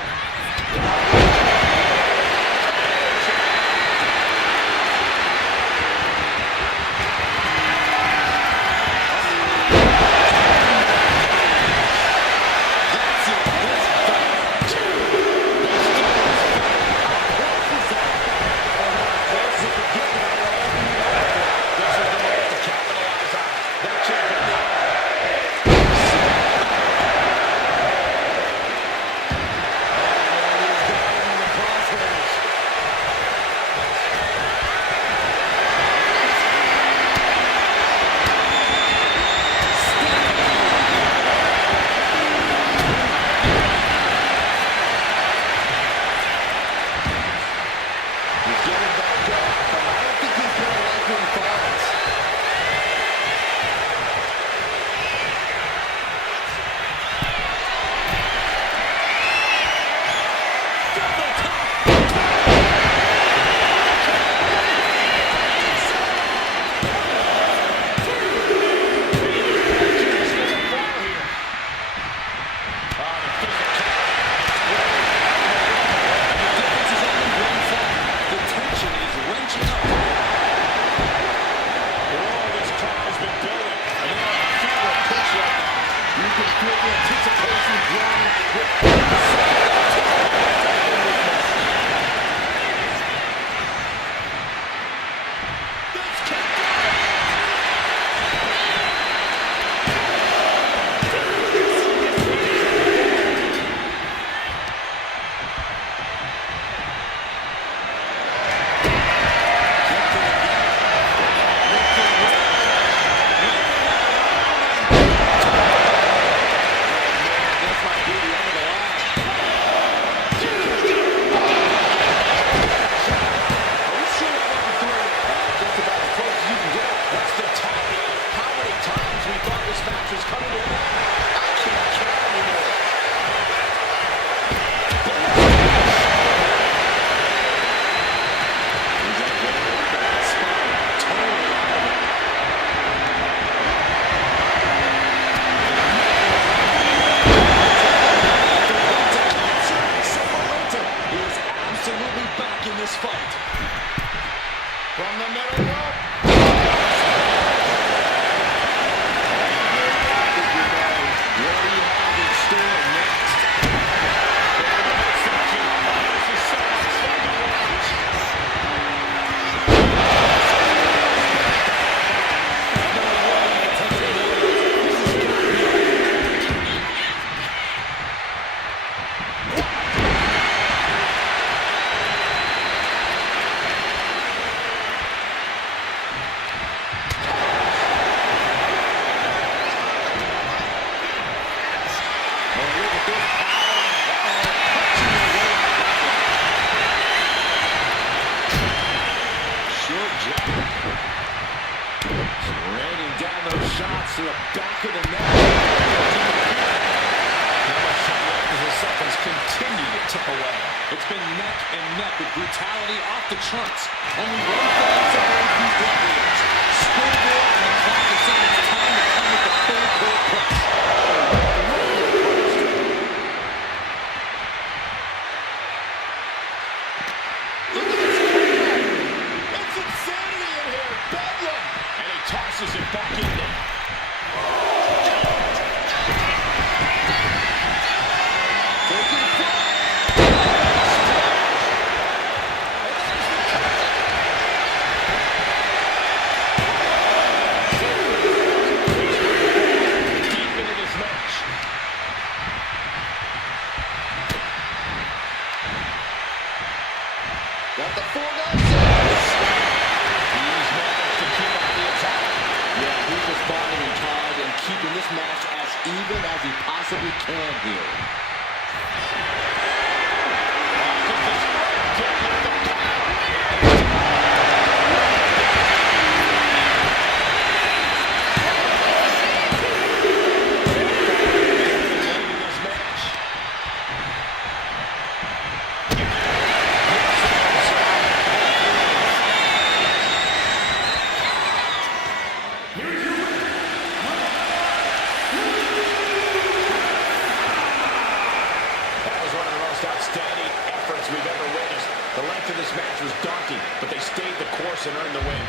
to the back of the neck. Seconds continue to tick away. It's been neck and neck with brutality off the charts. Only one thing separates these gladiators. Scoreboard and the clock is saying it's time to come with the full court press. Look at this comeback. It's insanity in here. Bedlam. And he tosses it back in there. for the six. He's managed to keep on the attack. Yeah, he's responding in kind and keeping this match as even as he possibly can here. Outstanding efforts we've ever witnessed. The length of this match was daunting, but they stayed the course and earned the win.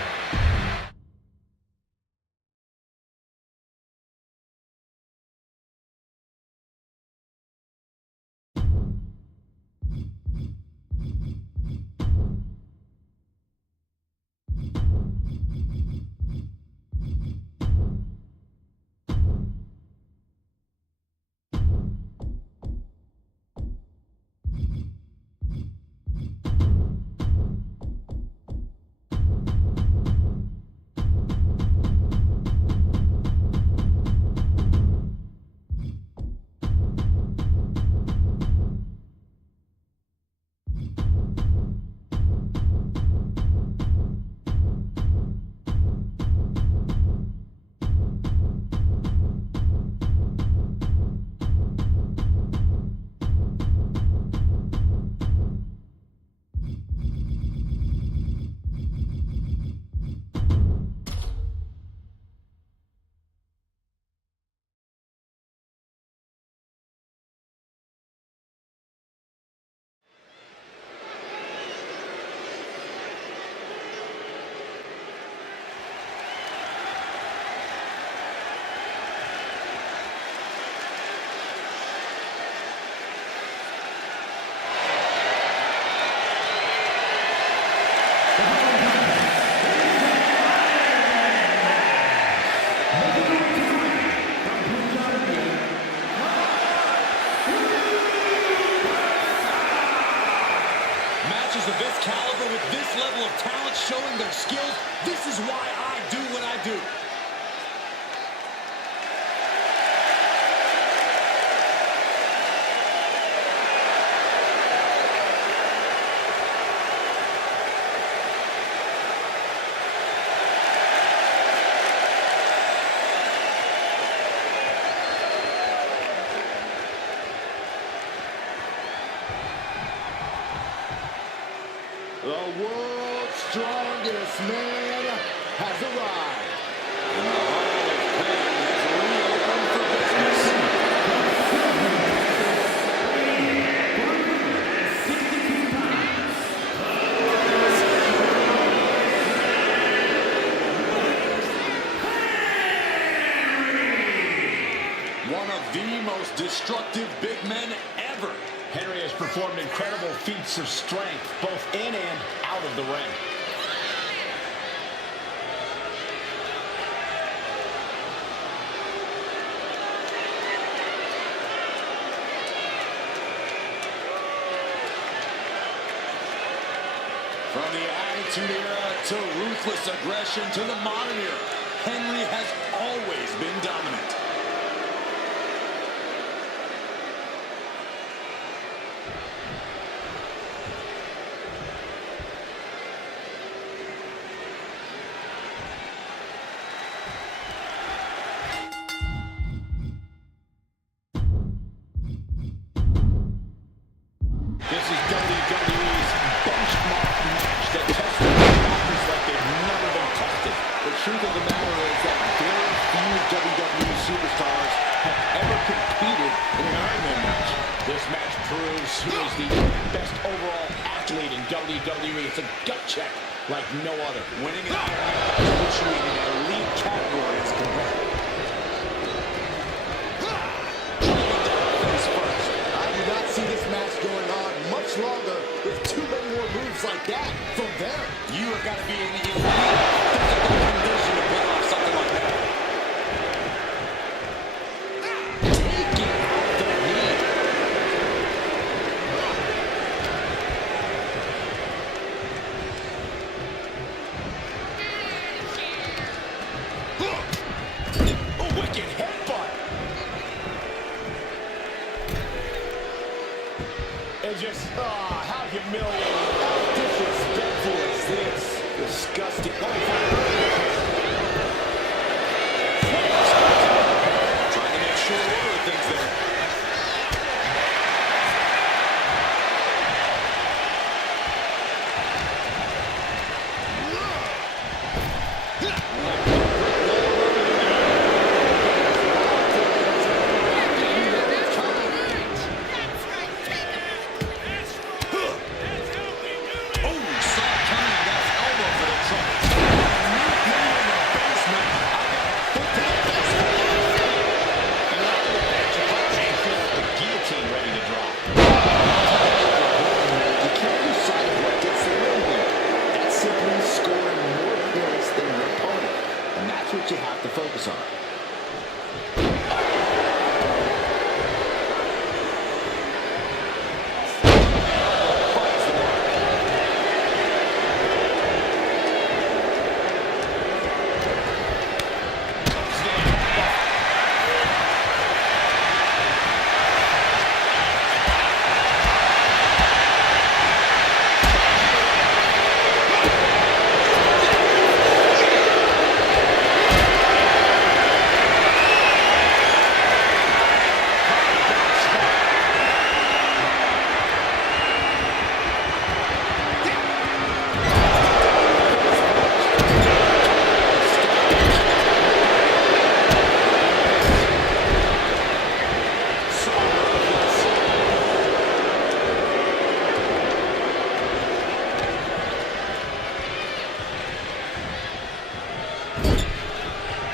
Matches of this caliber with this level of talent showing their skills, this is why I do what I do. The world's strongest man has arrived. And the Hall of Fame has reopened for business. One of the most destructive big men ever. Henry has performed incredible feats of strength, both in and out of the ring. From the Attitude Era to ruthless aggression to the modern era, Henry has always been dominant. This is WWE's benchmark match that tests the matches like they've never been tested. The truth of the matter is that very few WWE superstars have ever competed in an Iron Man match. This match proves who is the best overall athlete in WWE. It's a gut check like no other. Winning an Iron Man match puts you in an elite category as combat. I do not see this match going on much longer with too many more moves like that from them. You have got to be in the elite physical condition to pull off something like that. Taking out the knee. And just, how humiliating, how disrespectful is this? Disgusting. Trying to make sure order of things there. What you have to focus on.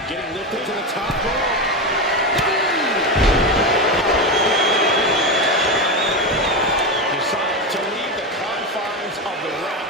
Getting lifted to the top rope. Decided to leave the confines of the ring.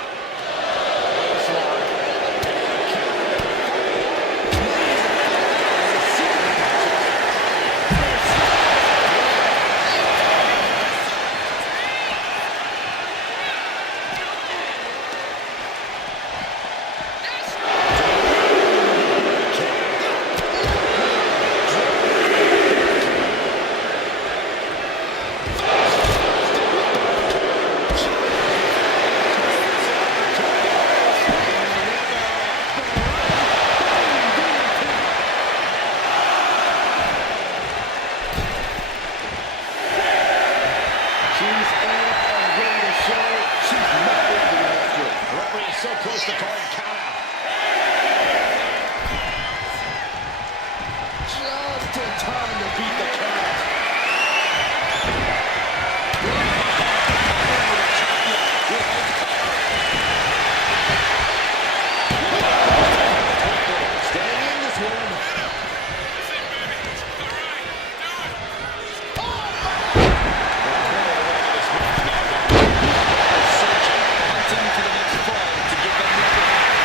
So close to calling count out. Just in time to beat the count. Staying in this one. Hunting for the next fall to give them the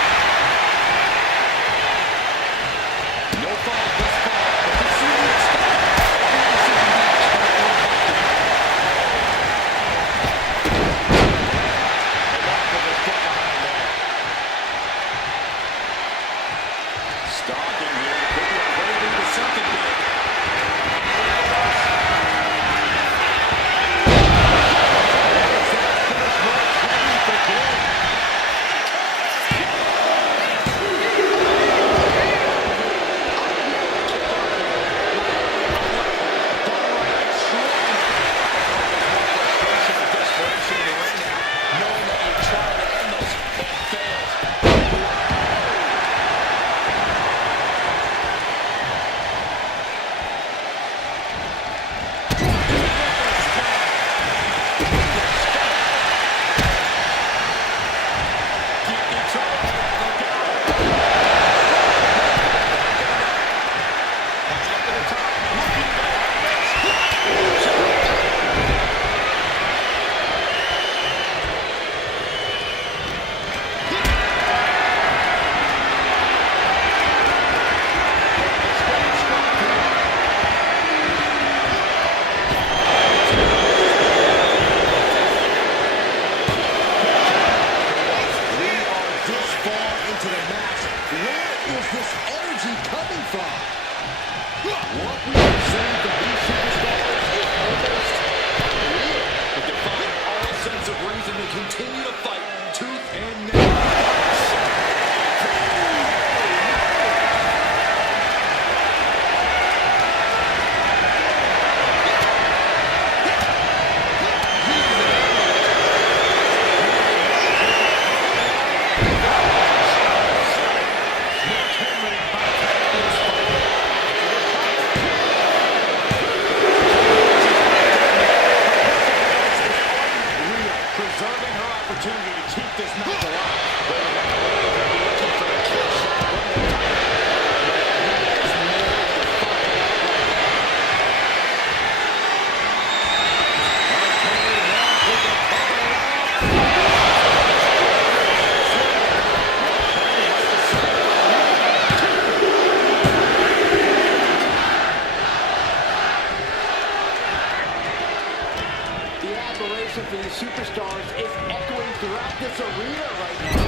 admiration for these superstars is echoing throughout this arena right now.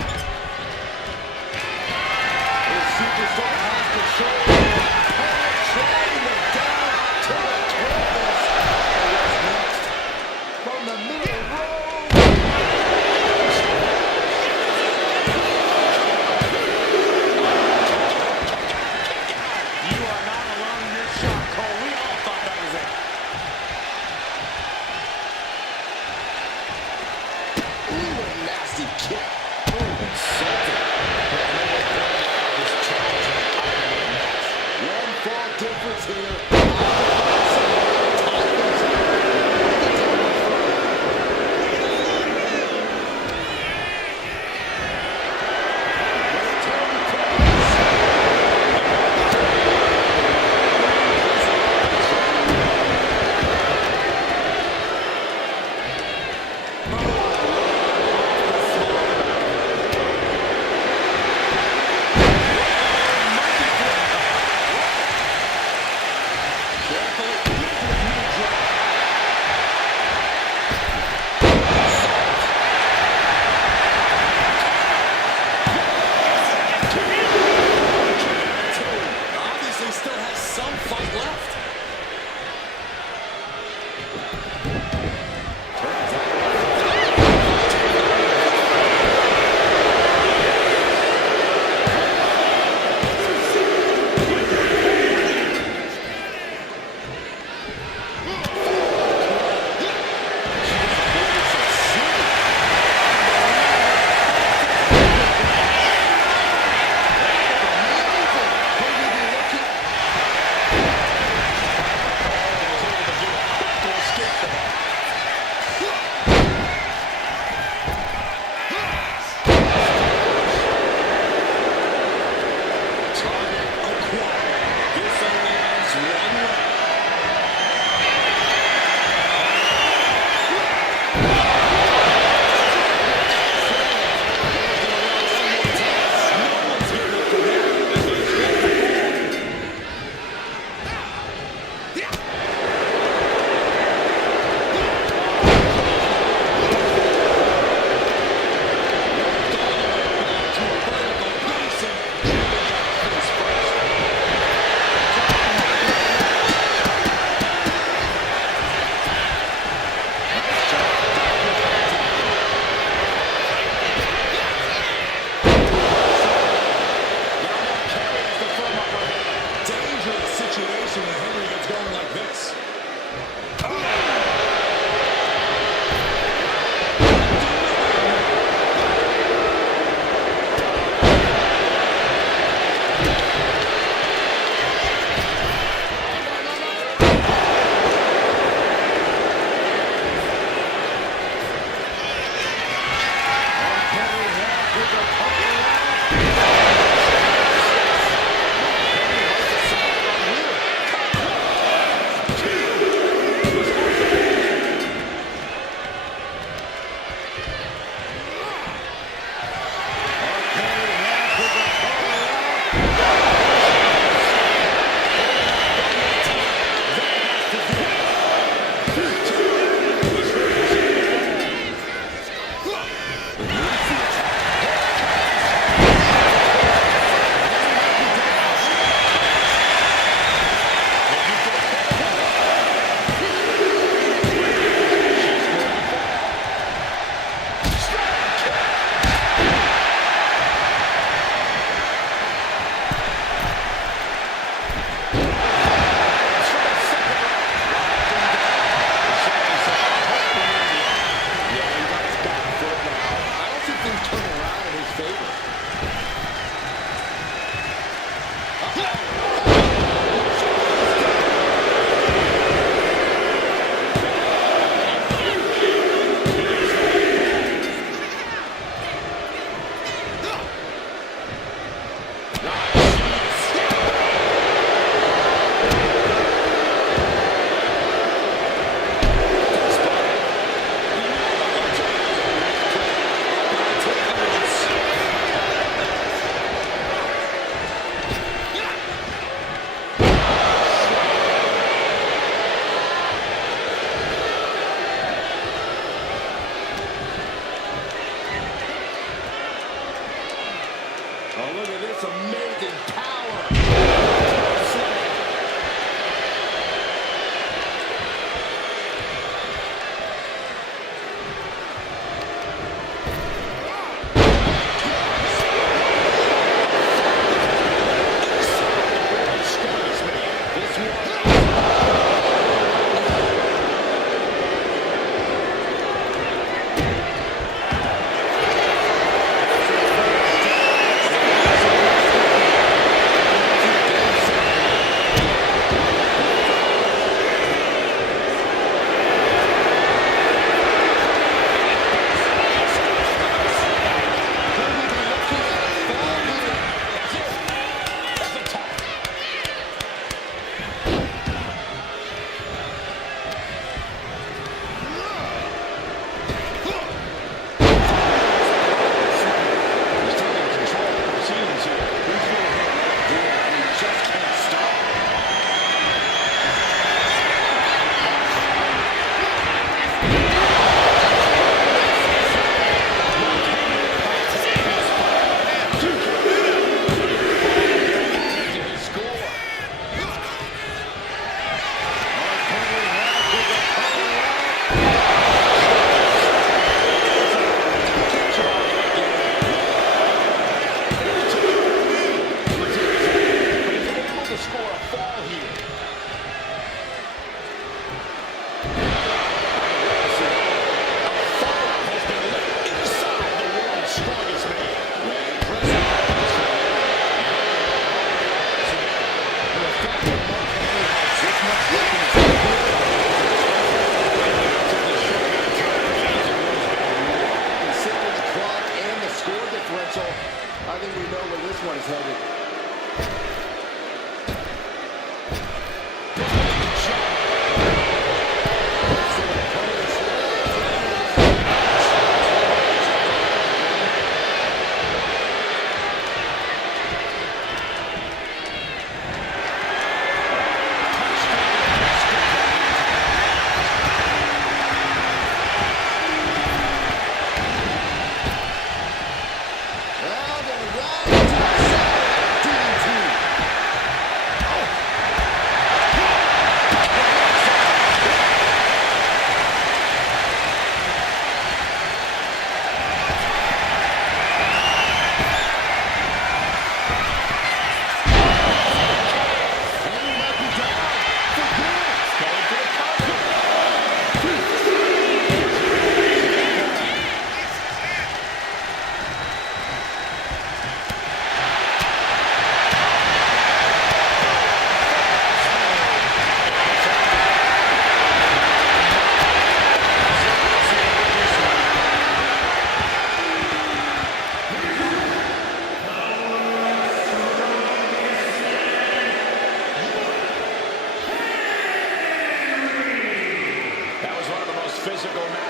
This superstar has control, penetrating the down to the pelvis. And what's next? From the middle row. You are not alone in your shot, Cole. We all thought that was it. Ooh, a nasty kick. Ooh, insulting. This challenging Iron Man match. One fall difference here.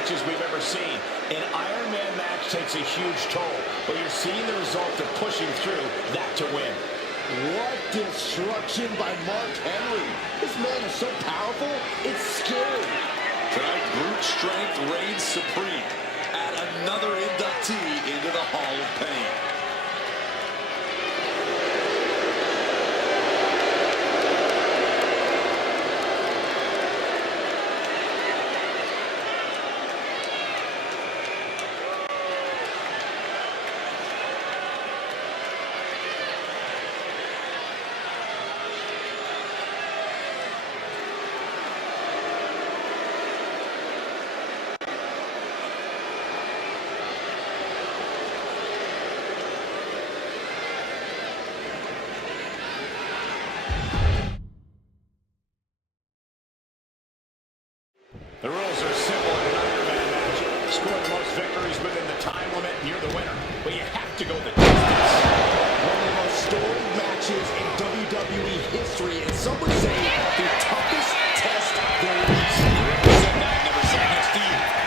matches we've ever seen. An Iron Man match takes a huge toll, but you're seeing the result of pushing through that to win. What destruction by Mark Henry. This man is so powerful, it's scary. Tonight, brute strength reigns supreme. Add another inductee into the Hall of Pain. The rules are simple in an Iron Man match. Score the most victories within the time limit, and you're the winner. But you have to go the distance. One of the most storied matches in WWE history, and some would say the toughest test there is. Said that, never said next to you.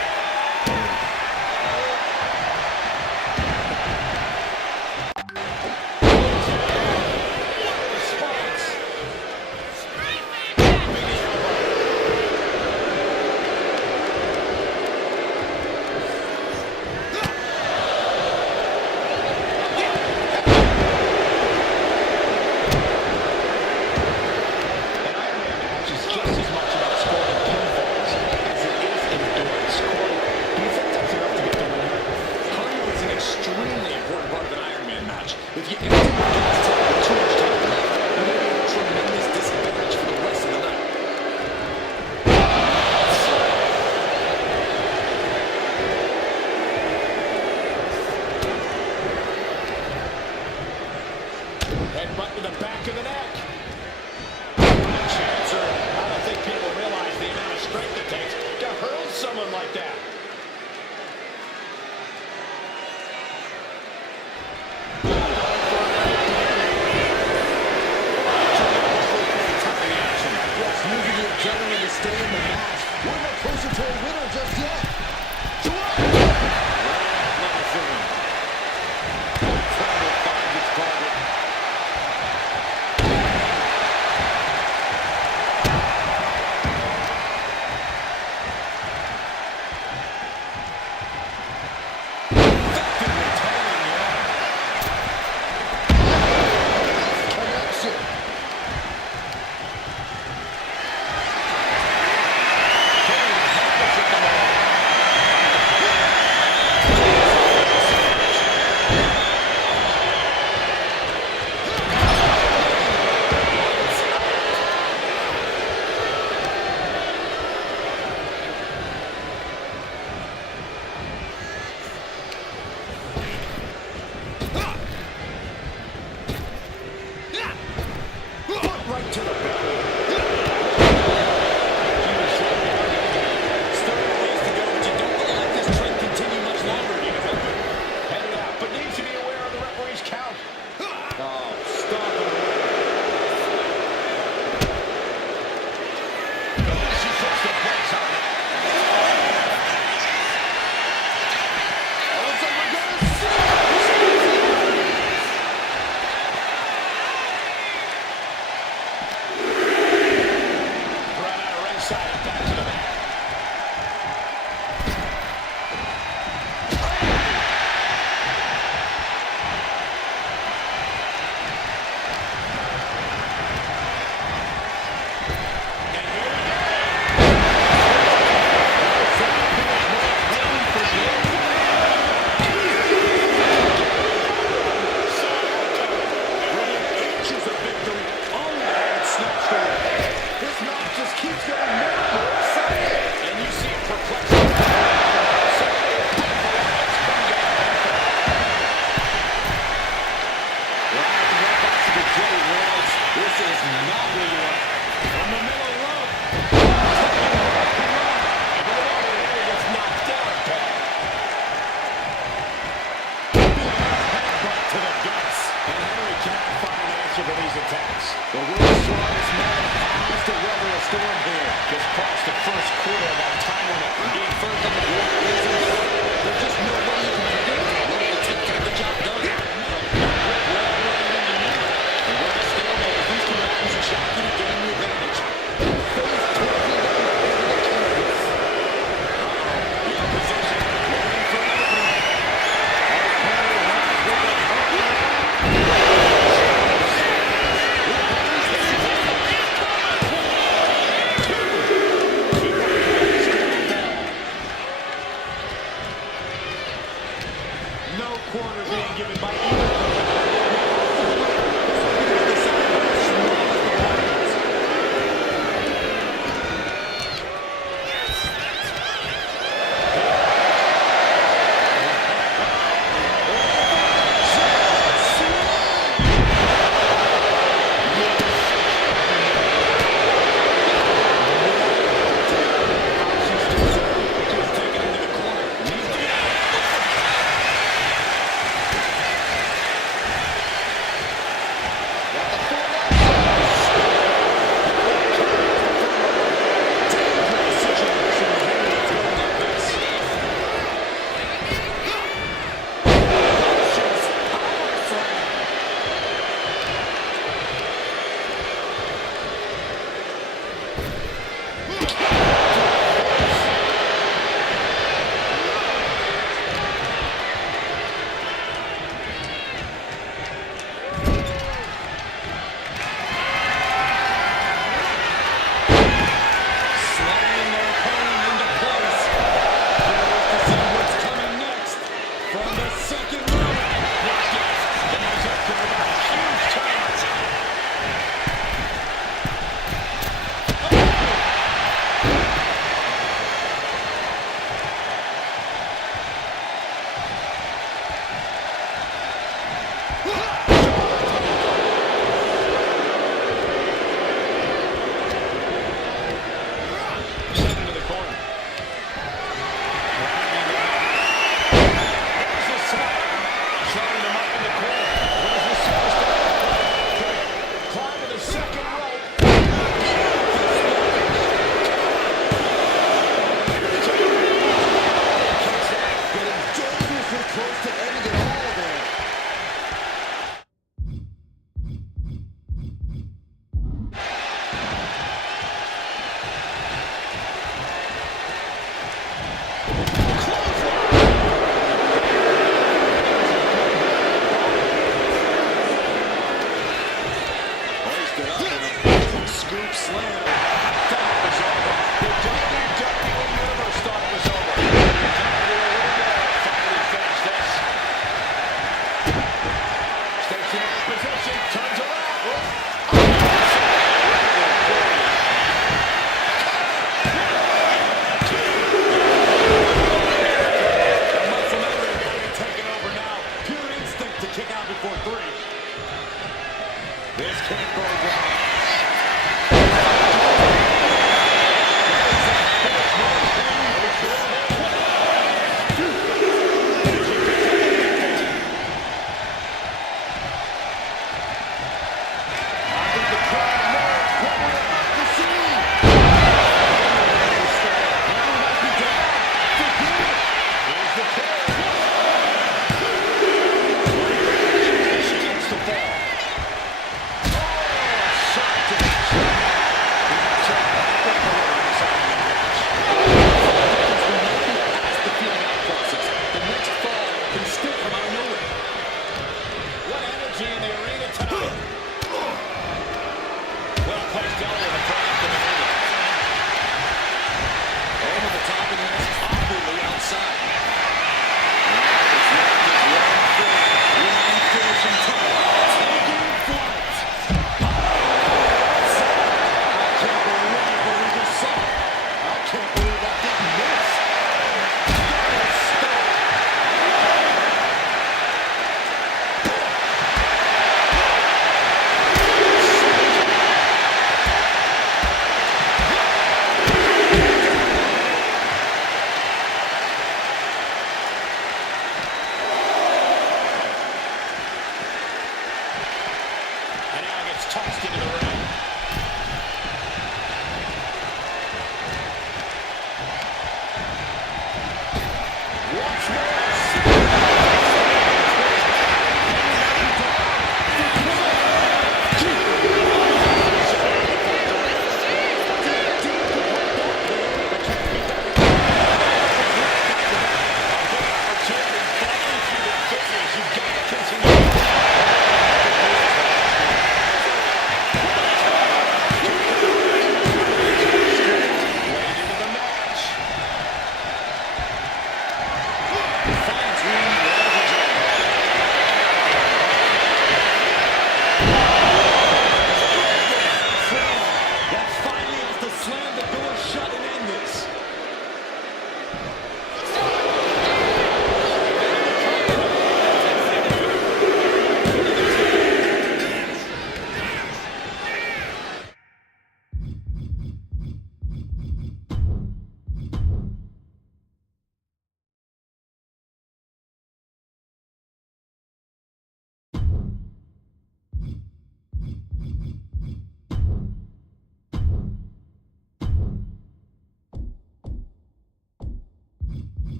corner being given by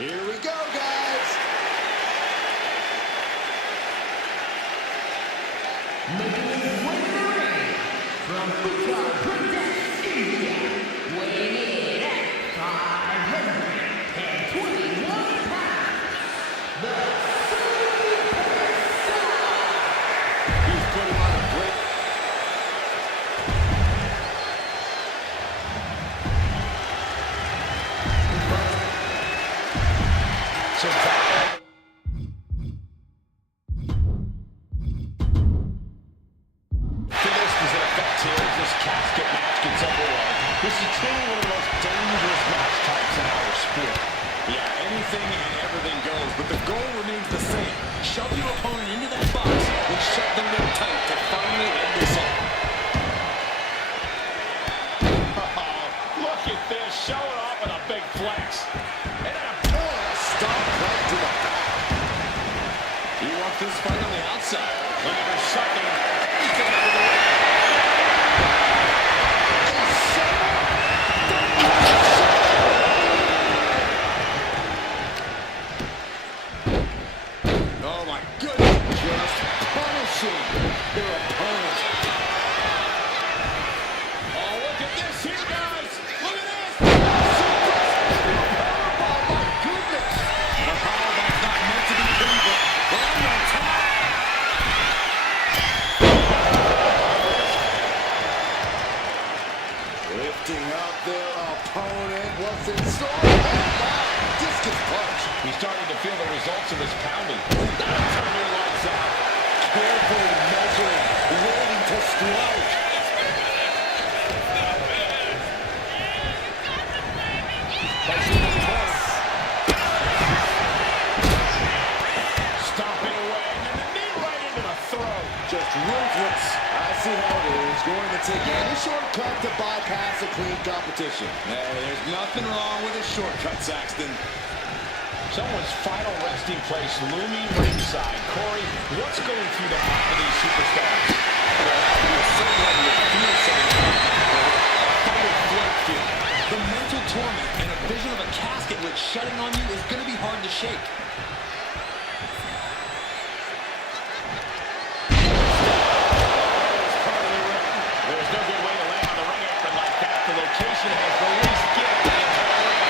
Here we go, guys. Making his way to the ring from Uttar Pradesh, India, weighing in at 521 pounds, the Superstar. He's putting on a great... This is truly one of the most dangerous match types in our sport. Yeah, anything and everything goes, but the goal remains the same. Shove your opponent into that box and shut them in tight to finally end this all. Look at this, showing off with a big flex. And then a stomp right to the back. You want this fight on the outside. Look at her sucking everything out of the way. Oh my goodness, just punishing their opponent. Oh, look at this here, guys. Look at this. Oh my goodness. The powerbomb's not meant to be painful. Right on top. Lifting up their opponent. What's in store? Oh, discus punch. He's starting to feel the results of his pounding. That'll turn your lights out. Carefully measuring, waiting to strike. Stomping away, and the knee right into the throat. Just ruthless. I see how it is. Going to take any shortcut to bypass a clean competition. Hey, there's nothing wrong with a shortcut, Saxton. Someone's final resting place looming ringside. Corey, what's going through the mind of these superstars? The mental torment and a vision of a casket lid shutting on you is going to be hard to shake. There's no good way to land on the ring apron like that. The location has the least skill in the entire ring.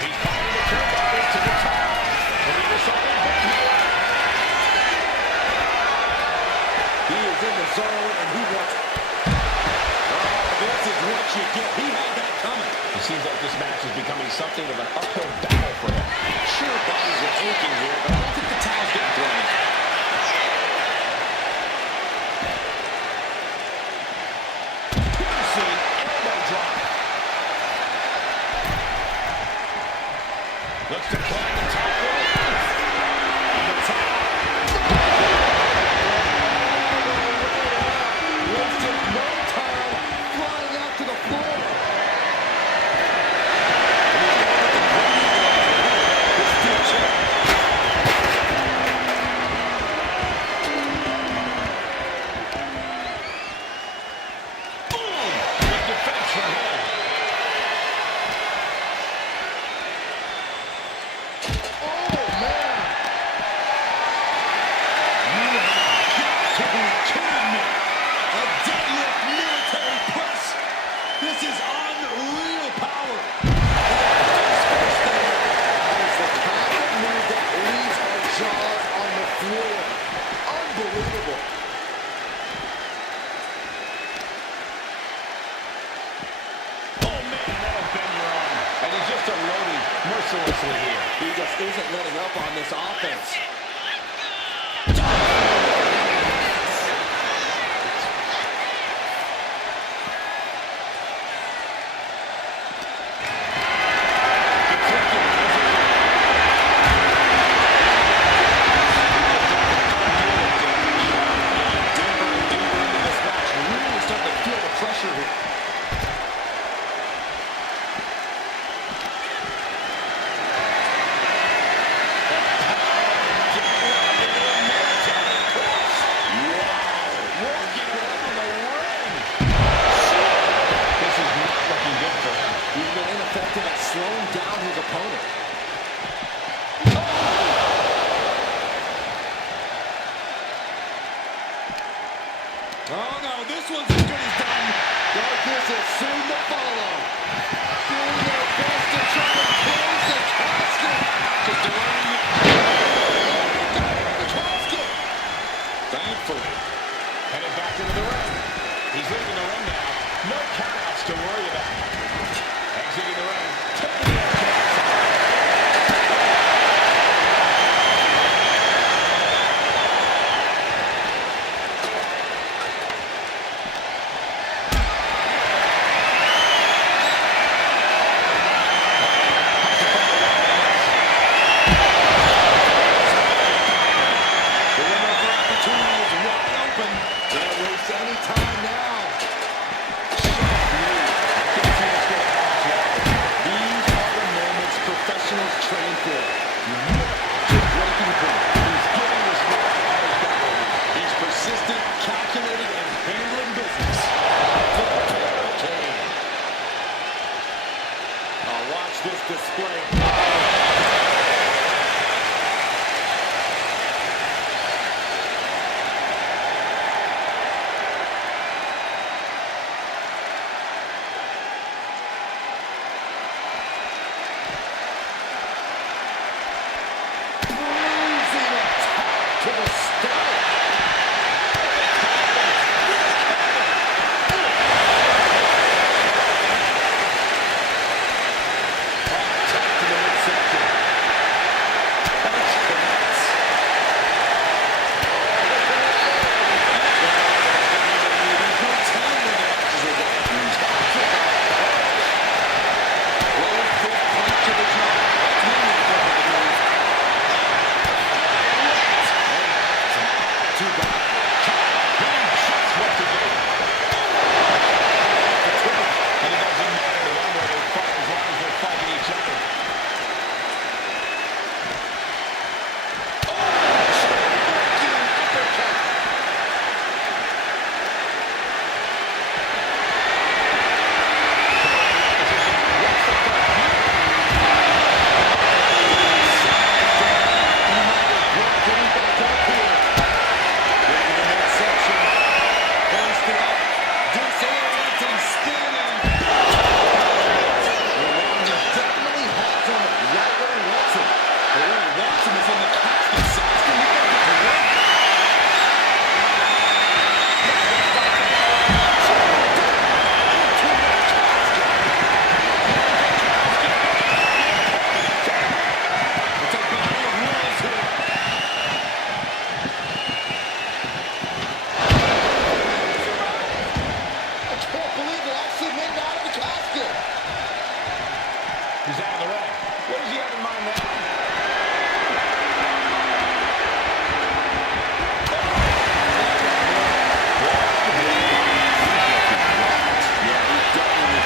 He's fighting the turnbuckles to the top. And he decided to back here. He is in the zone and he wants... Oh, this is what you get. He had that coming. It seems like this match is becoming something of an uphill battle for him. Sure, bodies are aching here, but I don't think the towel's getting thrown. Piercing elbow drop. Looks to climb the top rope. The top. Wasted no time flying out to the floor. He's out of the way. What does he have in mind now?